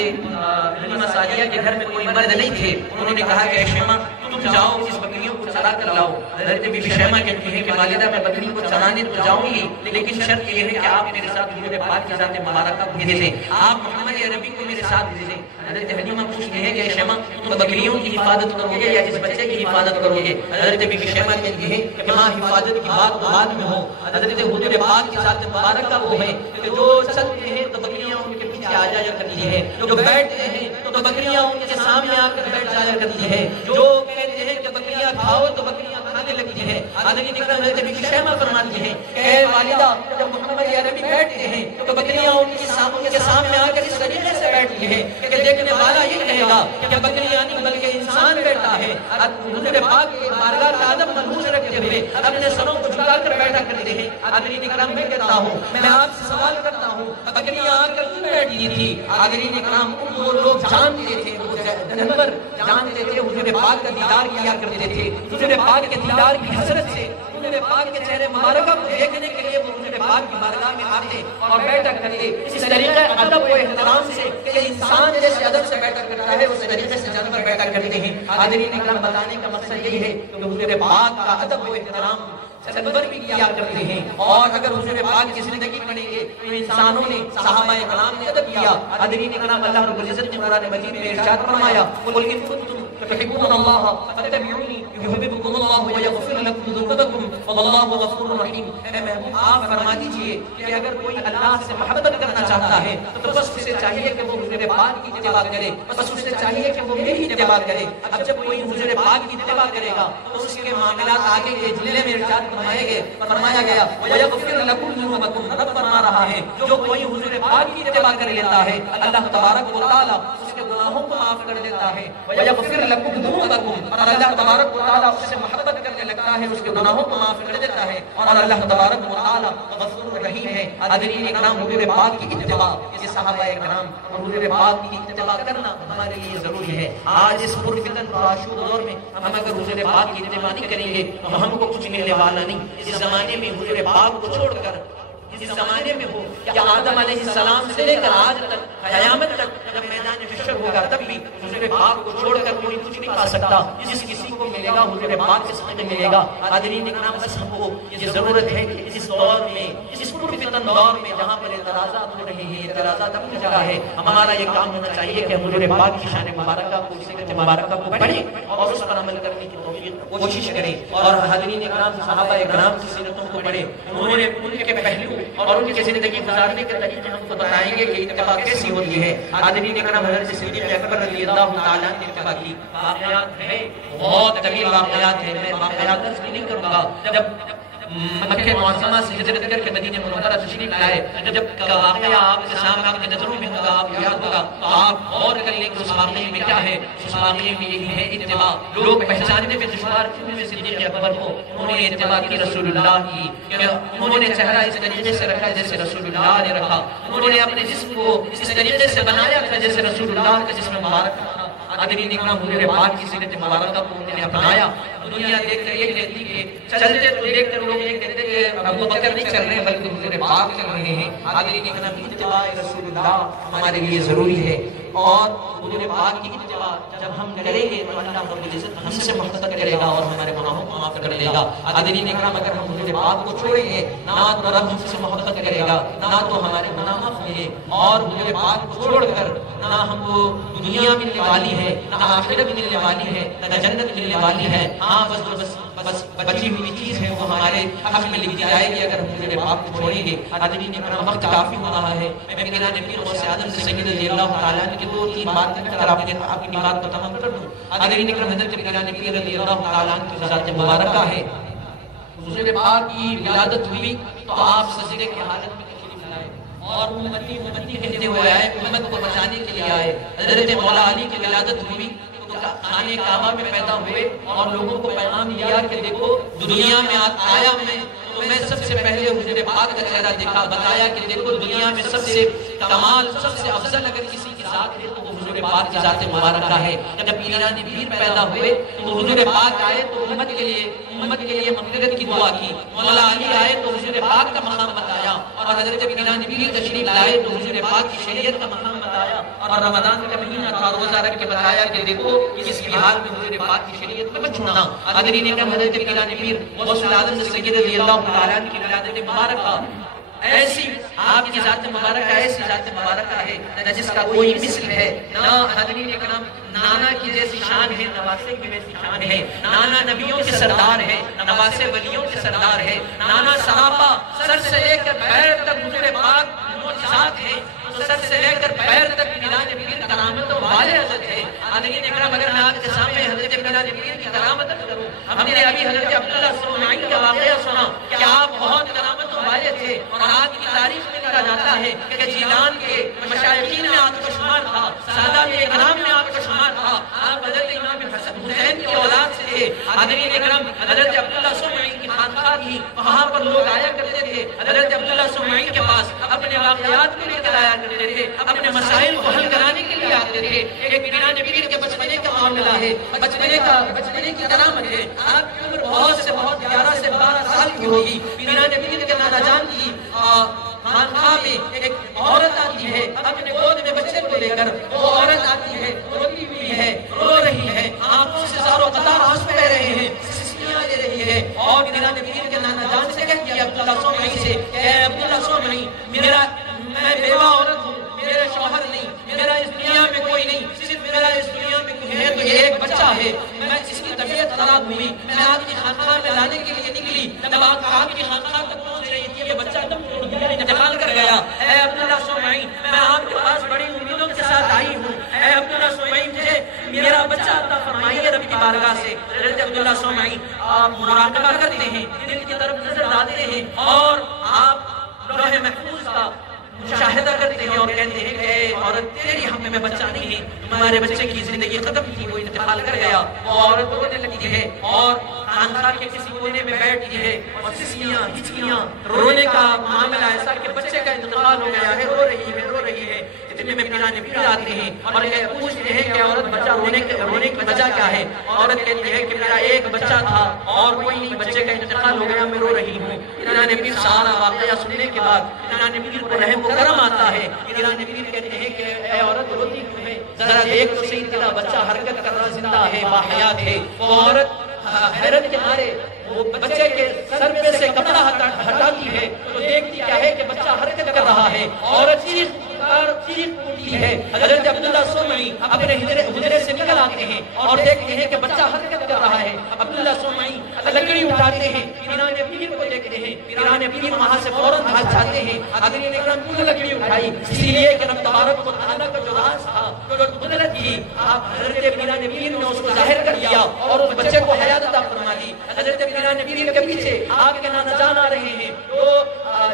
حلیمہ سعدیہ کے گھر میں کوئی مرد نہیں تھے. انہوں نے کہا کہ شیمہ تم جاؤ اس بکریوں کو چرا کر لاؤ. حضرت بی بی شیمہ کہتی ہے کہ والدہ میں بکری کو چرانے تو جاؤں گی, لیکن شرط یہ ہے کہ آپ میرے ساتھ حضور پاک کی ذات مبارکہ کو بھیجیں, آپ محمد عربی کو میرے ساتھ بھیجیں. حضرت حلیمہ پوچھتی ہے کہ شیمہ تم بکریوں کی حفاظت کرو گے یا اس بچے کی حفاظت کرو گے. حضرت بی بی شیمہ کہتی ہے کہ ماں حفاظت کی بات تو بعد میں ہو, حضرت حضور پاک کی ذات مبارکہ وہ ہے کہ جو چلتے ہیں تو بکریاں ان کے پیچھے آ جایا کرتی ہے, جو بیٹھتے ہیں تو بکریاں ان کے سامنے آ کر بیٹھ جایا کرتی ہے, جو کہتے ہیں کہ بکریاں کھاؤ تو بکریاں کھانے لگتی ہیں. حضرت اکرام حضرت بی بی شیمہ فرماتی ہیں کہ اے والدہ جب محمد عربی بیٹھتے ہیں تو بکریاں ان کے سامنے آ کر اس طریقے سے بیٹھتی ہیں کہ دیکھنے والا یہ کہے گا کہ بکریاں نہیں بلکہ انسان بیٹھا ہے. حضور پاک کی بارگاہ کا ادب ملحوظ رکھتے ہوئے اپنے سروں کو جھکا کر بیٹھا کرتے ہیں. حضرین اکرام میں کہتا ہوں, میں آپ سے سوال کرتا ہوں, بکریاں آ کر کیوں بیٹھتی تھی. حضرین اکرام وہ لوگ جانتے تھے, وہ جانور جانتے تھے حضور پاک کا دیدار کیا کرتے تھے. حضور پاک کے دیدار کی حسرت سے حضور پاک کے چہرے مبارکہ کو دیکھنے کے لیے وہ حضور پاک کی بارگاہ میں آتے اور بیٹھا کرتے. اس طریقے ادب و احترام سے کہ انسان جیسے ادب سے بیٹھا کرتا ہے اس طریقے سے جانور بیٹھا کرتے ہیں. حاضرین اکرام بتانے کا مقصد یہی ہے کہ حضور پاک کا ادب و احترام جانور بھی کیا کرتے ہیں. اور اگر حضور پاک کی زندگی پڑھیں گے تو انسانوں نے صحابہ کرام نے ادب کیا. حضرین اکرام اللہ رب العزت نے قرآن مجید میں ارشاد فرمایا قل ان کنتم تحبون اللہ فاتبعونی یحببکم اللہ ویغفر لکم ذنوبکم واللہ غفور رحیم۔ اے محبوب آپ فرما دیجئے کہ اگر کوئی اللہ سے محبت کرنا چاہتا ہے تو بس اسے چاہیے کہ وہ حضور پاک کی اتباع کرے، بس اسے چاہیے کہ وہ میری اتباع کرے۔ اب جب کوئی حضور پاک کی اتباع کرے گا تو اس کے معاملات آگے کے جلے میں ارشاد فرمایا گیا وَيَغْفِرْ لَكُمْ ذُنُوبَكُمْ۔ رب فرما رہا ہے جو کوئی حضور پاک کی اتباع کر لیتا ہے اللہ تبارک و تعالیٰ اس کے گناہوں کو معاف کر دیتا ہے۔ وَيَغْفِرْ لَكُمْ ذُنُوبَكُمْ، اور اللہ تبارک و تعالیٰ اس سے محبت کرنے لگتا ہے، اس کے گناہوں کو معاف کر دیتا ہے، اور اللہ تبارک و تعالیٰ غفور رحیم ہے۔ حاضرین اکرام، حضور پاک کی اتباع، یہ صحابہ اکرام اور حضور پاک کی اتباع کرنا ہمارے لیے ضروری ہے۔ آج اس پرفتن پرآشوب دور میں ہم اگر حضور پاک کی اتباع نہیں کریں گے تو ہم کو کچھ ملنے والا نہیں۔ اس زمانے میں حضور پاک کو چھوڑ کر، اس زمانے میں ہو یا آدم علیہ السلام سے لے کر آج تک قیامت تک جب میدان حشر ہوگا تب بھی حضور پاک کو چھوڑ کر کوئی کچھ نہیں پا سکتا۔ جس کسی کو ملے گا حضور پاک کے صدقے ملے گا۔ حاضرین اکرام، بس ہم کو یہ ضرورت ہے کہ اس دور میں، اس پرفتن دور میں جہاں پر اعتراضات ہو رہے ہیں، اعتراضات اپنی جگہ ہے، ہمارا یہ کام ہونا چاہیے کہ حضور پاک کی شان مبارکہ کو، سیرت مبارکہ کو پڑھیں اور اس پر عمل کرنے کی کوشش کریں۔ اور حاضرین اکرام، صحابہ اکرام کی سیرتوں کو پڑھیں، انہوں نے ان کے پہلو اور ان کی زندگی گزارنے کے طریقے ہم کو بتائیں گے کہ اتباع کیسی ہوتی ہے۔ حاضرین اکرام، حضرت صدیق اکبر رضی اللہ تعالیٰ عنہ کی اتباع کی واقعات ہے، بہت طویل واقعات ہیں، میں واقعات درس بھی نہیں کروں گا۔ جب مکہ معظمہ سے ہجرت کر کے مدینہ منورہ تشریف لائے، جب واقعہ آپ کے سامنے آپ کی نظروں میں ہوگا، آپ کو یاد ہوگا تو آپ غور کر لیں کہ اس واقعے میں کیا ہے۔ اس واقعے میں یہ ہے اتباع۔ لوگ پہچاننے میں دشوار کیوں میں صدیق اکبر کو، انہوں نے اتباع کی رسول اللہ کی، کہ انہوں نے چہرہ اس طریقے سے رکھا جیسے رسول اللہ نے رکھا، انہوں نے اپنے جسم کو اس طریقے سے بنایا تھا جیسے رسول اللہ کا جسم مبارک تھا۔ حاضرین اکرام، حضور پاک کی سیرت مبارکہ کو انہوں نے اپنایا۔ دنیا دیکھ کر یہ کہتی کہ چلتے تو دیکھ کر لوگ یہ کہتے کہ ابو بکر نہیں چل رہے بلکہ حضور پاک چل رہے ہیں۔ حاضرین اکرام، اتباع رسول اللہ ہمارے لیے ضروری ہے، اور حضور پاک کی اتباع جب ہم کریں گے تو اللہ رب العزت ہم سے محبت کرے گا اور ہمارے گناہوں کو معاف کر دے گا۔ حاضرین اکرام، اگر ہم حضور پاک کو چھوڑیں گے نہ تو رب ہم سے محبت کرے گا، نہ تو ہمارے گناہ معاف ہوں گے، اور حضور پاک کو چھوڑ کر نہ ہم کو دنیا ملنے والی ہے، نہ آخرت ملنے والی ہے، نہ جنت ملنے والی ہے۔ ہاں بس بچی ہوئی چیز ہے وہ ہمارے حق میں لکھ دی جائے گی اگر ہم حضور پاک کو چھوڑیں گے۔ حاضرین اکرام، وقت کافی ہو رہا ہے، میں پیران پیر غوث اعظم سے سید رضی اللہ تعالیٰ عنہ کی 2-3 باتیں کر آپ کی بات کو تمام کر دوں۔ حاضرین اکرام، حضرت پیران پیر رضی اللہ تعالیٰ عنہ کی ذات مبارکہ ہے، حضور پاک کی ولادت ہوئی تو آپ سجدے کی حالت میں تشریف لائے اور امتی کہتے ہوئے آئے، امت کو بچانے کے لیے آئے۔ حضرت مولا علی کی ولادت ہوئی تو خانے کعبہ میں پیدا ہوئے اور لوگوں کو پیغام دیا کہ دیکھو دنیا میں آیا میں سب سے پہلے حضور پاک کا چہرہ دیکھا، بتایا کہ دیکھو دنیا میں سب سے کمال، سب سے افضل اگر کسی کی ذات ہے تو وہ حضور پاک کی ذات مبارکہ ہے۔ جب پیران پیر پیدا ہوئے تو حضور پاک آئے تو امت کے لیے مغفرت کی دعا کی، مولا علی آئے تو حضور پاک کا مقام بتایا، اور حضرت پیران پیر تشریف لائے تو حضور پاک کی شریعت کا مقام بتایا، اور رمضان کا مہینہ تھا، روزہ رکھ کے بتایا کہ دیکھو کس بھی حال میں حضور پاک کی شریعت مت چھوڑنا۔ حاضرین اکرام، حضرت پیران پیر غوث اعظم سید رضی اللہ تعالیٰ عنہ کی ولادت مبارکہ ایسی آپ کی ذات مبارکہ، ایسی ذات مبارکہ ہے نہ جس کا کوئی مثل ہے، نہ حضرین اکرام نانا کی جیسی شان ہے، نواسے کی ویسی شان ہے۔ نانا نبیوں کے سردار ہے، نواسے ولیوں کے سردار ہے۔ نانا سراپا سر سے لے کر پیر تک حضور پاک معجزات ہے، سر سے لے کر پیر تک پیران پیر کرامتوں والے حضرت ہے۔ حاضرین اکرام، اگر میں آپ کے سامنے حضرت پیران پیر کی کرامت کروں، ہم نے ابھی حضرت عبداللہ سمعی کا واقعہ سنا کہ آپ بہت کرامتوں والے تھے، اور آپ کی تاریخ میں لکھا جاتا ہے کہ جیلان کے مشائخین میں آپ کا شمار تھا، سادات اکرام میں آپ کا شمار تھا، آپ حضرت امام حسین کی اولاد سے تھے۔ حاضرین اکرام، حضرت عبداللہ سمعی کی خانقاہ تھی، وہاں پر لوگ آیا کرتے تھے حضرت عبداللہ سمعی کے پاس، اپنے واقعات کو لے کر آیا کرتے تھے، اپنے مسائل کو حل کرانے کے لیے آتے تھے۔ ایک پیران پیر کے بچپنے کا معاملہ ہے، بچپنے کی کرامت ہے۔ آپ کی عمر بہت 11 سے 12 سال کی ہوگی۔ پیران پیر کے نانا جان کی خانقاہ میں ایک عورت آتی ہے اپنے گود میں بچے کو لے کر، وہ عورت آتی ہے روتی ہوئی ہے، رو رہی ہے، آنکھوں سے زاروں قطار آنسو بہ رہے ہیں، سسکیاں لے رہی ہے، اور پیران پیر کے نانا جان سے کہتی ہے عبداللہ سمعی سے، اے عبداللہ سمعی، میں بیوہ عورت ہوں، میرا شوہر نہیں، میرا اس دنیا میں کوئی نہیں، صرف میرا اس دنیا میں کوئی ہے تو یہ ایک بچہ ہے۔ میں لانے کے لیے نکلی، جب آپ کی خانقاہ تک پہنچ رہی تھی، یہ بچہ دم توڑ گیا، انتقال کر گیا۔ اے عبداللہ سمعی، میں آپ کے پاس بڑی امیدوں کے ساتھ آئی ہوں، اے عبداللہ سمعی مجھے میرا بچہ عطا فرمائیے رب کی بارگاہ سے۔ حضرت عبداللہ سمعی آپ مراقبہ کرتے ہیں، دل کی طرف نظر ڈالتے ہیں اور آپ لوح محفوظ کا مشاہدہ کرتے ہیں اور کہتے ہیں کہ اے عورت تیری ہم میں بچہ نہیں ہے، تمہارے بچے کی زندگی ختم تھی، وہ انتقال کر گیا۔ وہ عورت رونے لگتی ہے اور خانقاہ کے کسی کونے میں بیٹھتی ہے اور سسکیاں ہچکیاں رونے کا معاملہ ایسا کہ بچے کا انتقال ہو گیا ہے، رو رہی ہے۔ اتنے میں پیران پیر آتے ہیں اور پوچھتے ہیں کہ عورت بچہ رونے کی وجہ کیا ہے؟ عورت کہتی ہے کہ میرا ایک بچہ تھا اور کوئی نہیں، بچے کا انتقال ہو گیا، میں رو رہی ہوں۔ پیران پیر سارا واقعہ سننے کے بعد پیران پیر کو رحم و کرم آتا ہے۔ پیران پیر کہتے ہیں کہ اے عورت روتی کیوں ہے؟ ذرا دیکھ تو صحیح، تیرا بچہ حرکت کر رہا زندہ ہے، باحیات ہے۔ وہ عورت حیرت کے مارے وہ بچے کے سر پہ سے کپڑا ہٹاتی ہے تو دیکھتی کیا ہے کہ بچہ حرکت کر رہا ہے۔ عورت چیخ اٹھتی ہے۔ حضرت عبداللہ سمعی اپنے حجرے سے نکل آتے ہیں اور دیکھتے ہیں کہ بچہ حرکت کر رہا ہے۔ عبداللہ سمعی لکڑی اٹھاتے ہیں، پیران پیر کو دیکھتے ہیں، پیران پیر وہاں سے فوراً بھاگ جاتے ہیں۔ حاضرین اکرام کیوں لکڑی اٹھائی؟ اس لیے کہ رب تبارک و تعالیٰ کا جو راز تھا، جو قدرت تھی، آپ حضرت پیران پیر نے اس کو ظاہر کر دیا اور اس بچے کو حیات عطا فرما دی۔ حضرت پیران پیر کے پیچھے آپ کے نانا جان آ رہے ہیں، جو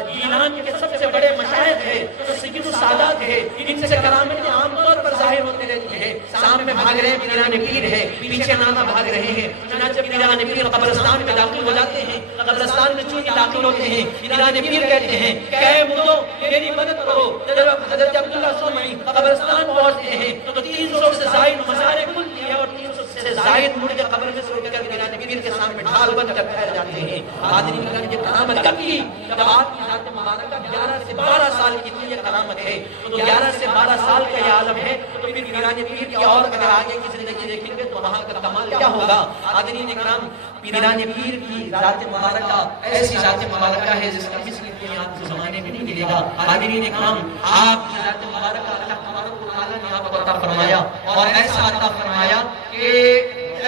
جیلان کے سب سے بڑے مشائخ ہیں، جو سید السادات ہیں، ان سے کرامتیں عام طور پر ظاہر ہوتے رہتی ہے۔ سامنے بھاگ رہے پیران پیر ہے، پیچھے نانا بھاگ رہے ہیں۔ چنانچہ پیران پیر قبرستان میں داخل ہو جاتے ہیں۔ قبرستان میں چونکہ داخل ہوتے ہیں، پیران پیر کہتے ہیں کہ اے مردوں میری مدد کرو۔ جب حضرت عبداللہ سمعی قبرستان پہنچتے ہیں تو 300 سے زائد مزاریں کھلتی ہیں اور 300 سے زائد مڑ کے قبر میں سے کر پیران پیر کے سامنے ڈھال بن کر ٹھہر جاتے ہیں۔ حاضرین اکرام، یہ کرامت کب کی؟ جب آپ کی ذات مبارکہ 11 سے 12 سال کی تھی، یہ کرامت ہے۔ تو 11 سے 12 سال کا یہ عالم ہے تو پھر پیران پیر کی اور اگر آگے کی زندگی دیکھیں گے تو وہاں کا کمال کیا ہوگا؟ حاضرین اکرام، پیران پیر کی ذات مبارکہ ایسی ذات مبارکہ ہے جس کا مثل دنیا کے زمانے میں نہیں ملے گا۔ حاضرین اکرام، آپ کی ذات مبارکہ اللہ تبارک و تعالیٰ نے آپ کو عطا فرمایا اور ایسا عطا فرمایا کہ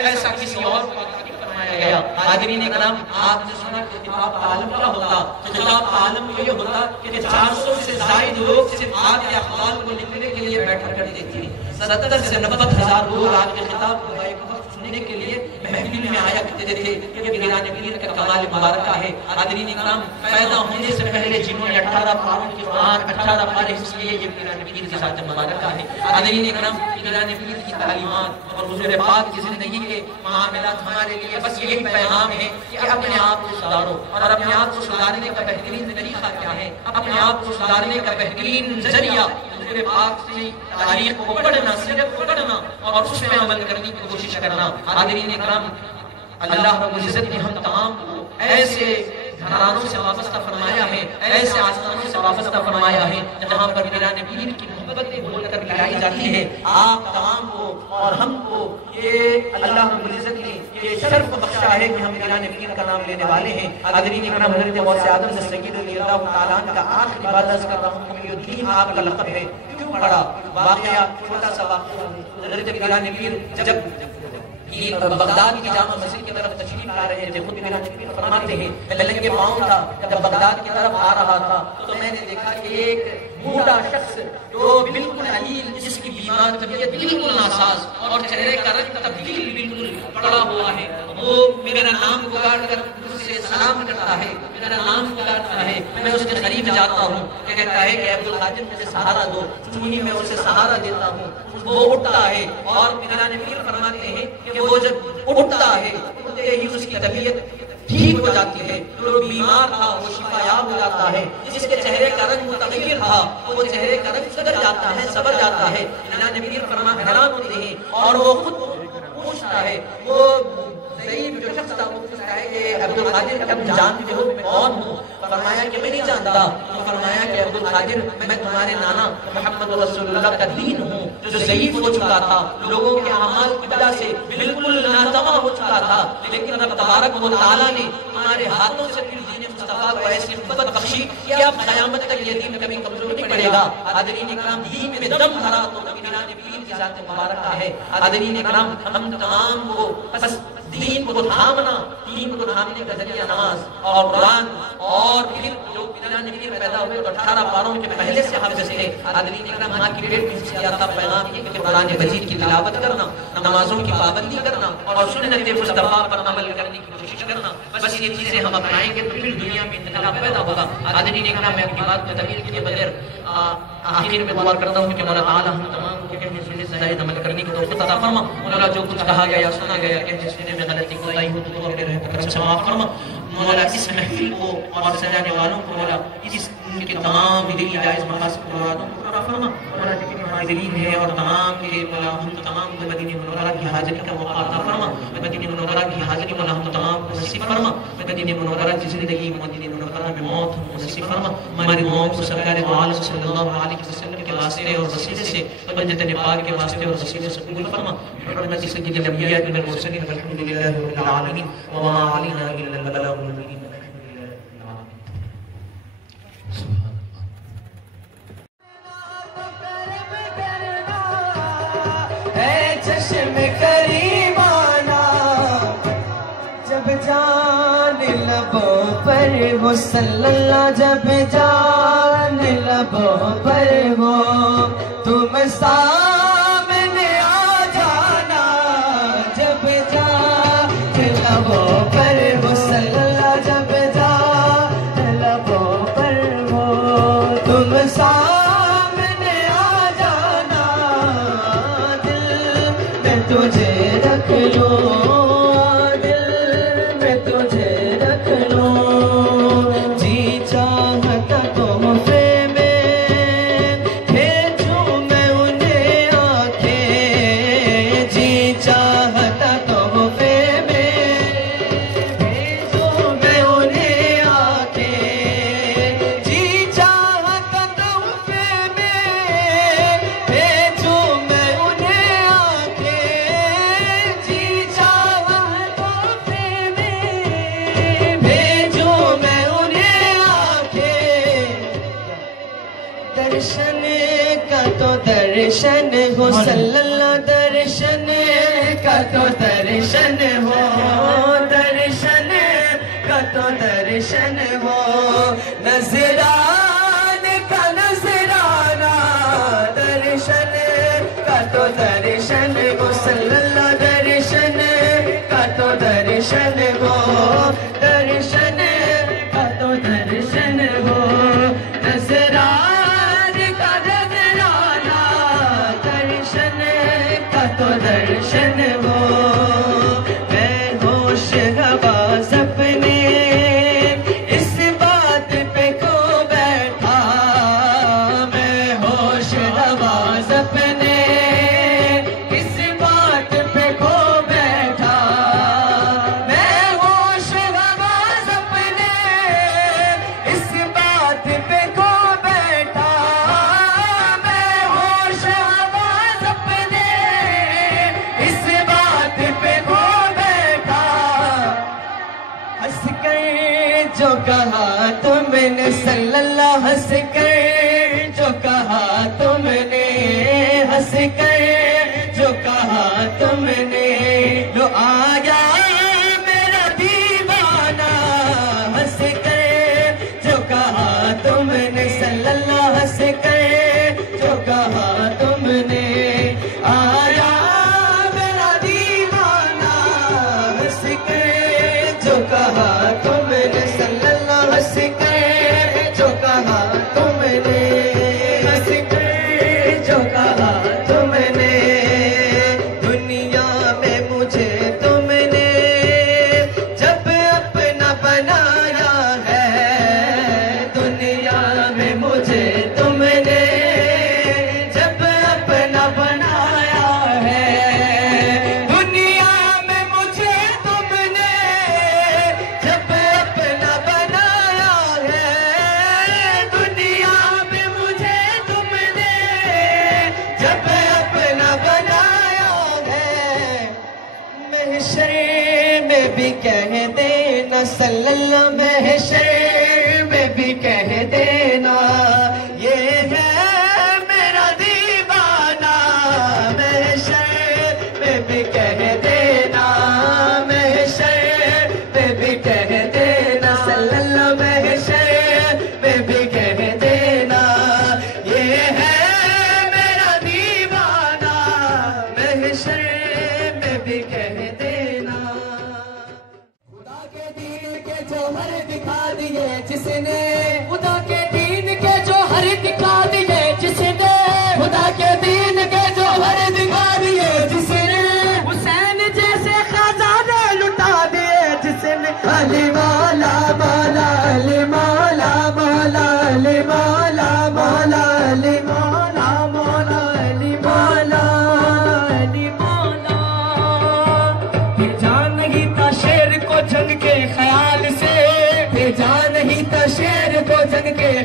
ایسا کسی اور کو عطا نہیں فرمایا گیا۔ حاضرین اکرام، آپ نے سنا کہ خطاب کا عالم کیا ہوتا؟ خطاب کا عالم یہ ہوتا کہ 400 سے زائد لوگ صرف آپ کے احوال کو لکھنے کے لیے بیٹھا کرتے تھے۔ 70 سے 90 ہزار لوگ آپ کے خطاب کو ایک وقت سننے کے لیے محفل میں آیا کرتے تھے۔ یہ پیران پیر کا کمال مبارکہ ہے۔ حاضرین اکرام، پیدا ہونے سے پہلے جنہوں نے 18 پاروں کی قرآن 18 پارے حفظ کیے، یہ پیران پیر کی ذات مبارکہ ہے۔ حاضرین اکرام، پیران پیر کی تعلیمات اور حضور پاک کی زندگی کے معاملات ہمارے لیے بس یہی پیغام ہے کہ اپنے آپ کو سدھارو۔ اور اپنے آپ کو سدھارنے کا بہترین طریقہ کیا ہے؟ اپنے آپ کو سدھارنے کا بہترین ذریعہ حضور پاک سے تاریخ کو پڑھنا، سیرت کو پڑھنا اور اس پہ عمل کرنے کی کوشش کرنا۔ حاضرین اکرام، اللہ رب العزت نے ہم تمام کو ایسے گھرانوں سے وابستہ فرمایا ہے، ایسے آستانوں سے وابستہ فرمایا ہے جہاں پر پیران پیر کی محبتیں بول کر ملائی جاتی ہے۔ آپ تمام کو اور ہم کو یہ اللہ رب العزت نے یہ شرف بخشا ہے کہ ہم پیران پیر کا نام لینے والے ہیں۔ حاضرین اکرام، حضرت غوث اعظم دستگیر رضی اللہ تعالیٰ عنہ کا آخری بات عرض کر رہا ہوں کہ محی الدین آپ کا لقب ہے۔ کیوں پڑا؟ واقعہ چھوٹا سا واقعہ ہے۔ حضرت پیران پیر جب بغداد کی جامع مسجد کی طرف تشریف لا رہے تھے، خود پیران پیر فرماتے ہیں میں لنگے پاؤں تھا، جب بغداد کی طرف آ رہا تھا تو میں نے دیکھا کہ ایک بوڑھا شخص جو بالکل علیل، جس کی بیمار طبیعت بالکل ناساز اور چہرے کا رنگ تبدیل بالکل پڑا ہوا ہے، وہ میرا نام پکار کر مجھ سے سلام کرتا ہے، میرا نام پکارتا ہے۔ میں اس کے قریب جاتا ہوں، کہتا ہے کہ عبدالقادر مجھے سہارا دو، چونی میں اسے سہارا دیتا ہوں، وہ اٹھتا ہے اور پیران پیر فرماتے ہیں کہ وہ جب اٹھتا ہے اٹھتے ہی اس کی طبیعت ٹھیک ہو جاتی ہے، جو بیمار تھا وہ شفا یاب ہو جاتا ہے، جس کے چہرے کا رنگ متغیر تھا وہ چہرے کا رنگ سدھر جاتا ہے، سبر جاتا ہے۔ پیران پیر حیران ہوتے ہیں اور وہ خود پوچھتا ہے، وہ ضعیف جو شخص تھا وہ پوچھتا ہے کہ عبدالقادر تم جانتے ہو میں کون ہوں؟ فرمایا کہ میں نہیں جانتا۔ تو فرمایا کہ عبدالقادر میں تمہارے نانا محمد رسول اللہ کا دین ہوں جو ضعیف ہو چکا تھا، لوگوں کے اعمال کی وجہ سے بالکل ناتواں ہو چکا تھا، لیکن رب تبارک و تعالیٰ نے تمہارے ہاتھوں سے پھر دین مصطفیٰ کو ایسی قوت بخشی کہ اب قیامت تک یتیم کبھی کمزور نہیں پڑے گا. حاضرین اکرام دین میں دم بھرا تو اطمینان پیر کی ذات مبارکہ ہے. حاضرین اکرام ہم تمام کو بس دین کو تھامنا، دین کو تھامنے کا ذریعہ نماز اور قرآن، اور پھر جو اطمینان پیر پیدا ہوئے تو 18 پاروں کے پہلے سے حافظ تھے. حاضرین اکرام ماں کی پیٹ میں سے آتا پیغام یہ کہ قرآن مجید کی تلاوت کرنا، نمازوں کی پابندی کرنا اور سنت مصطفیٰ پر عمل کرنے کی کوشش کرنا. بس یہ چیزیں ہم اپنائیں گے تو پھر دنیا میں انقلاب پیدا ہوگا. حاضرین اکرام میں اپنی بات کو طویل کیے بغیر آخر میں دعا کرتا ہوں کہ مولا تعالیٰ ہم تمام کو کہنے سننے سے زائد عمل کرنے کی توفیق عطا فرما. مولا جو کچھ کہا گیا یا سنا گیا کہنے سننے میں غلطی کوتاہی ہو تو اپنے رحم کرم سے معاف فرما. مولا اس محفل کو اور سجانے والوں کو مولا اس کے تمام دلی جائز مقاصد مرادوں کو پورا فرما. مولا جتنے حاضرین ہیں اور تمام کے مولا ہم تمام کو مدینہ منورہ کی حاضری کا موقع عطا فرما. مدینہ منورہ کی حاضری مولا ہم تمام کو نصیب فرما. مدینہ منورہ کی زندگی مدینہ منورہ میں موت ہم کو نصیب فرما. ہماری موت کو سرکار دو عالم صلی اللہ علیہ وسلم کے واسطے اور وسیلے سے بنجت پاک کے واسطے اور وسیلے سے قبول فرما. حرمت سید الانبیاء والمرسلین والحمد للہ رب العالمین وما علینا الا البلاغ المبین. جب جان لبوں پر ہو صلی اللہ، جب جان لبوں پر ہو تم سامنے آ جانا. جب جان لبوں پر ہو صلی اللہ، جب جان لبوں پر ہو تم سامنے آ جانا. دل میں تجھے رکھ لوں، درشن ہو صلی اللہ، درشن کا تو درشن ہو، درشن کا تو درشن ہو، نذران کا نذرانہ، درشن کا تو درشن ہو صلی اللہ، درشن کا تو درشن ہو، درشن کا تو درشن ہو، نذران تو درشن ہو. میں ہوش حواس اپنے اس بات پہ کھو بیٹھا، میں ہوش حواس اپنے اس بات پہ کھو بیٹھا، میں ہوش حواس اپنے اس بات پہ کھو بیٹھا، میں ہوش حواس اپنے اس بات پہ کھو بیٹھا. ہنس کر جو کہا تم نے صلی اللہ، ہنس کر جو کہا تم نے، ہنس کر جو کہا تم نے، لو آیا میرا دیوانہ. ہنس کر جو کہا تم نے صلی اللہ، ہنس کر جو کہا تم نے، آیا جو کہا تم نے صلی اللہ، ہنس کر جو کہا تم نے، ہنس کر جو کہا تم نے. دنیا میں مجھے تم نے جب اپنا بنایا ہے، دنیا میں مجھے تم نے جب اپنا بنایا ہے، دنیا میں مجھے تم نے جب اپنا بنایا ہے، دنیا میں مجھے تم نے جب اپنا بنایا ہے. محشر میں بھی کہہ دینا صلی اللہ، محشر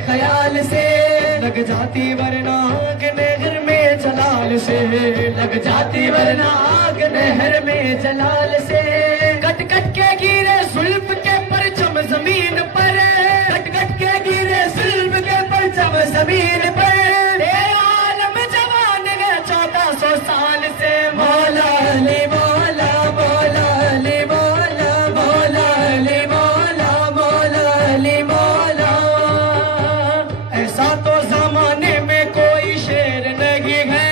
خیال سے لگ جاتی ورنہ آگ نہر میں جلال سے لگ جاتی ورنہ آگ نہر میں جلال سے کٹ کٹ کے گرے زلف کے پرچم زمین پر کٹ کٹ کے گرے زلف کے پرچم زمین پر اے عالم جوان ہے 1400 سال سے مولا علی مولا مولا علی مولا مولا علی مولا مولا علی مولا ایسا تو زمانے میں کوئی شعر نہیں ہے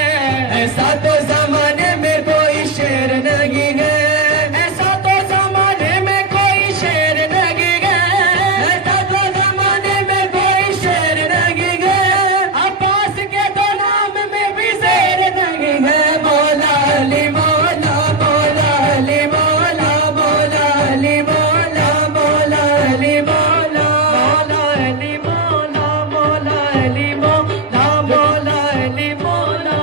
ایسا تو زمانے میں کوئی شعر نہیں ہے ایسا تو زمانے میں کوئی شعر نہیں ہے ایسا تو زمانے میں کوئی شعر نہیں ہے عباس کے تو نام میں بھی زیر نہیں ہے مولا علی مولا مولا علی مولا مولا علی مولا مولا علی مولا مولا علی مولا مولا علی مولا مولا علی مولا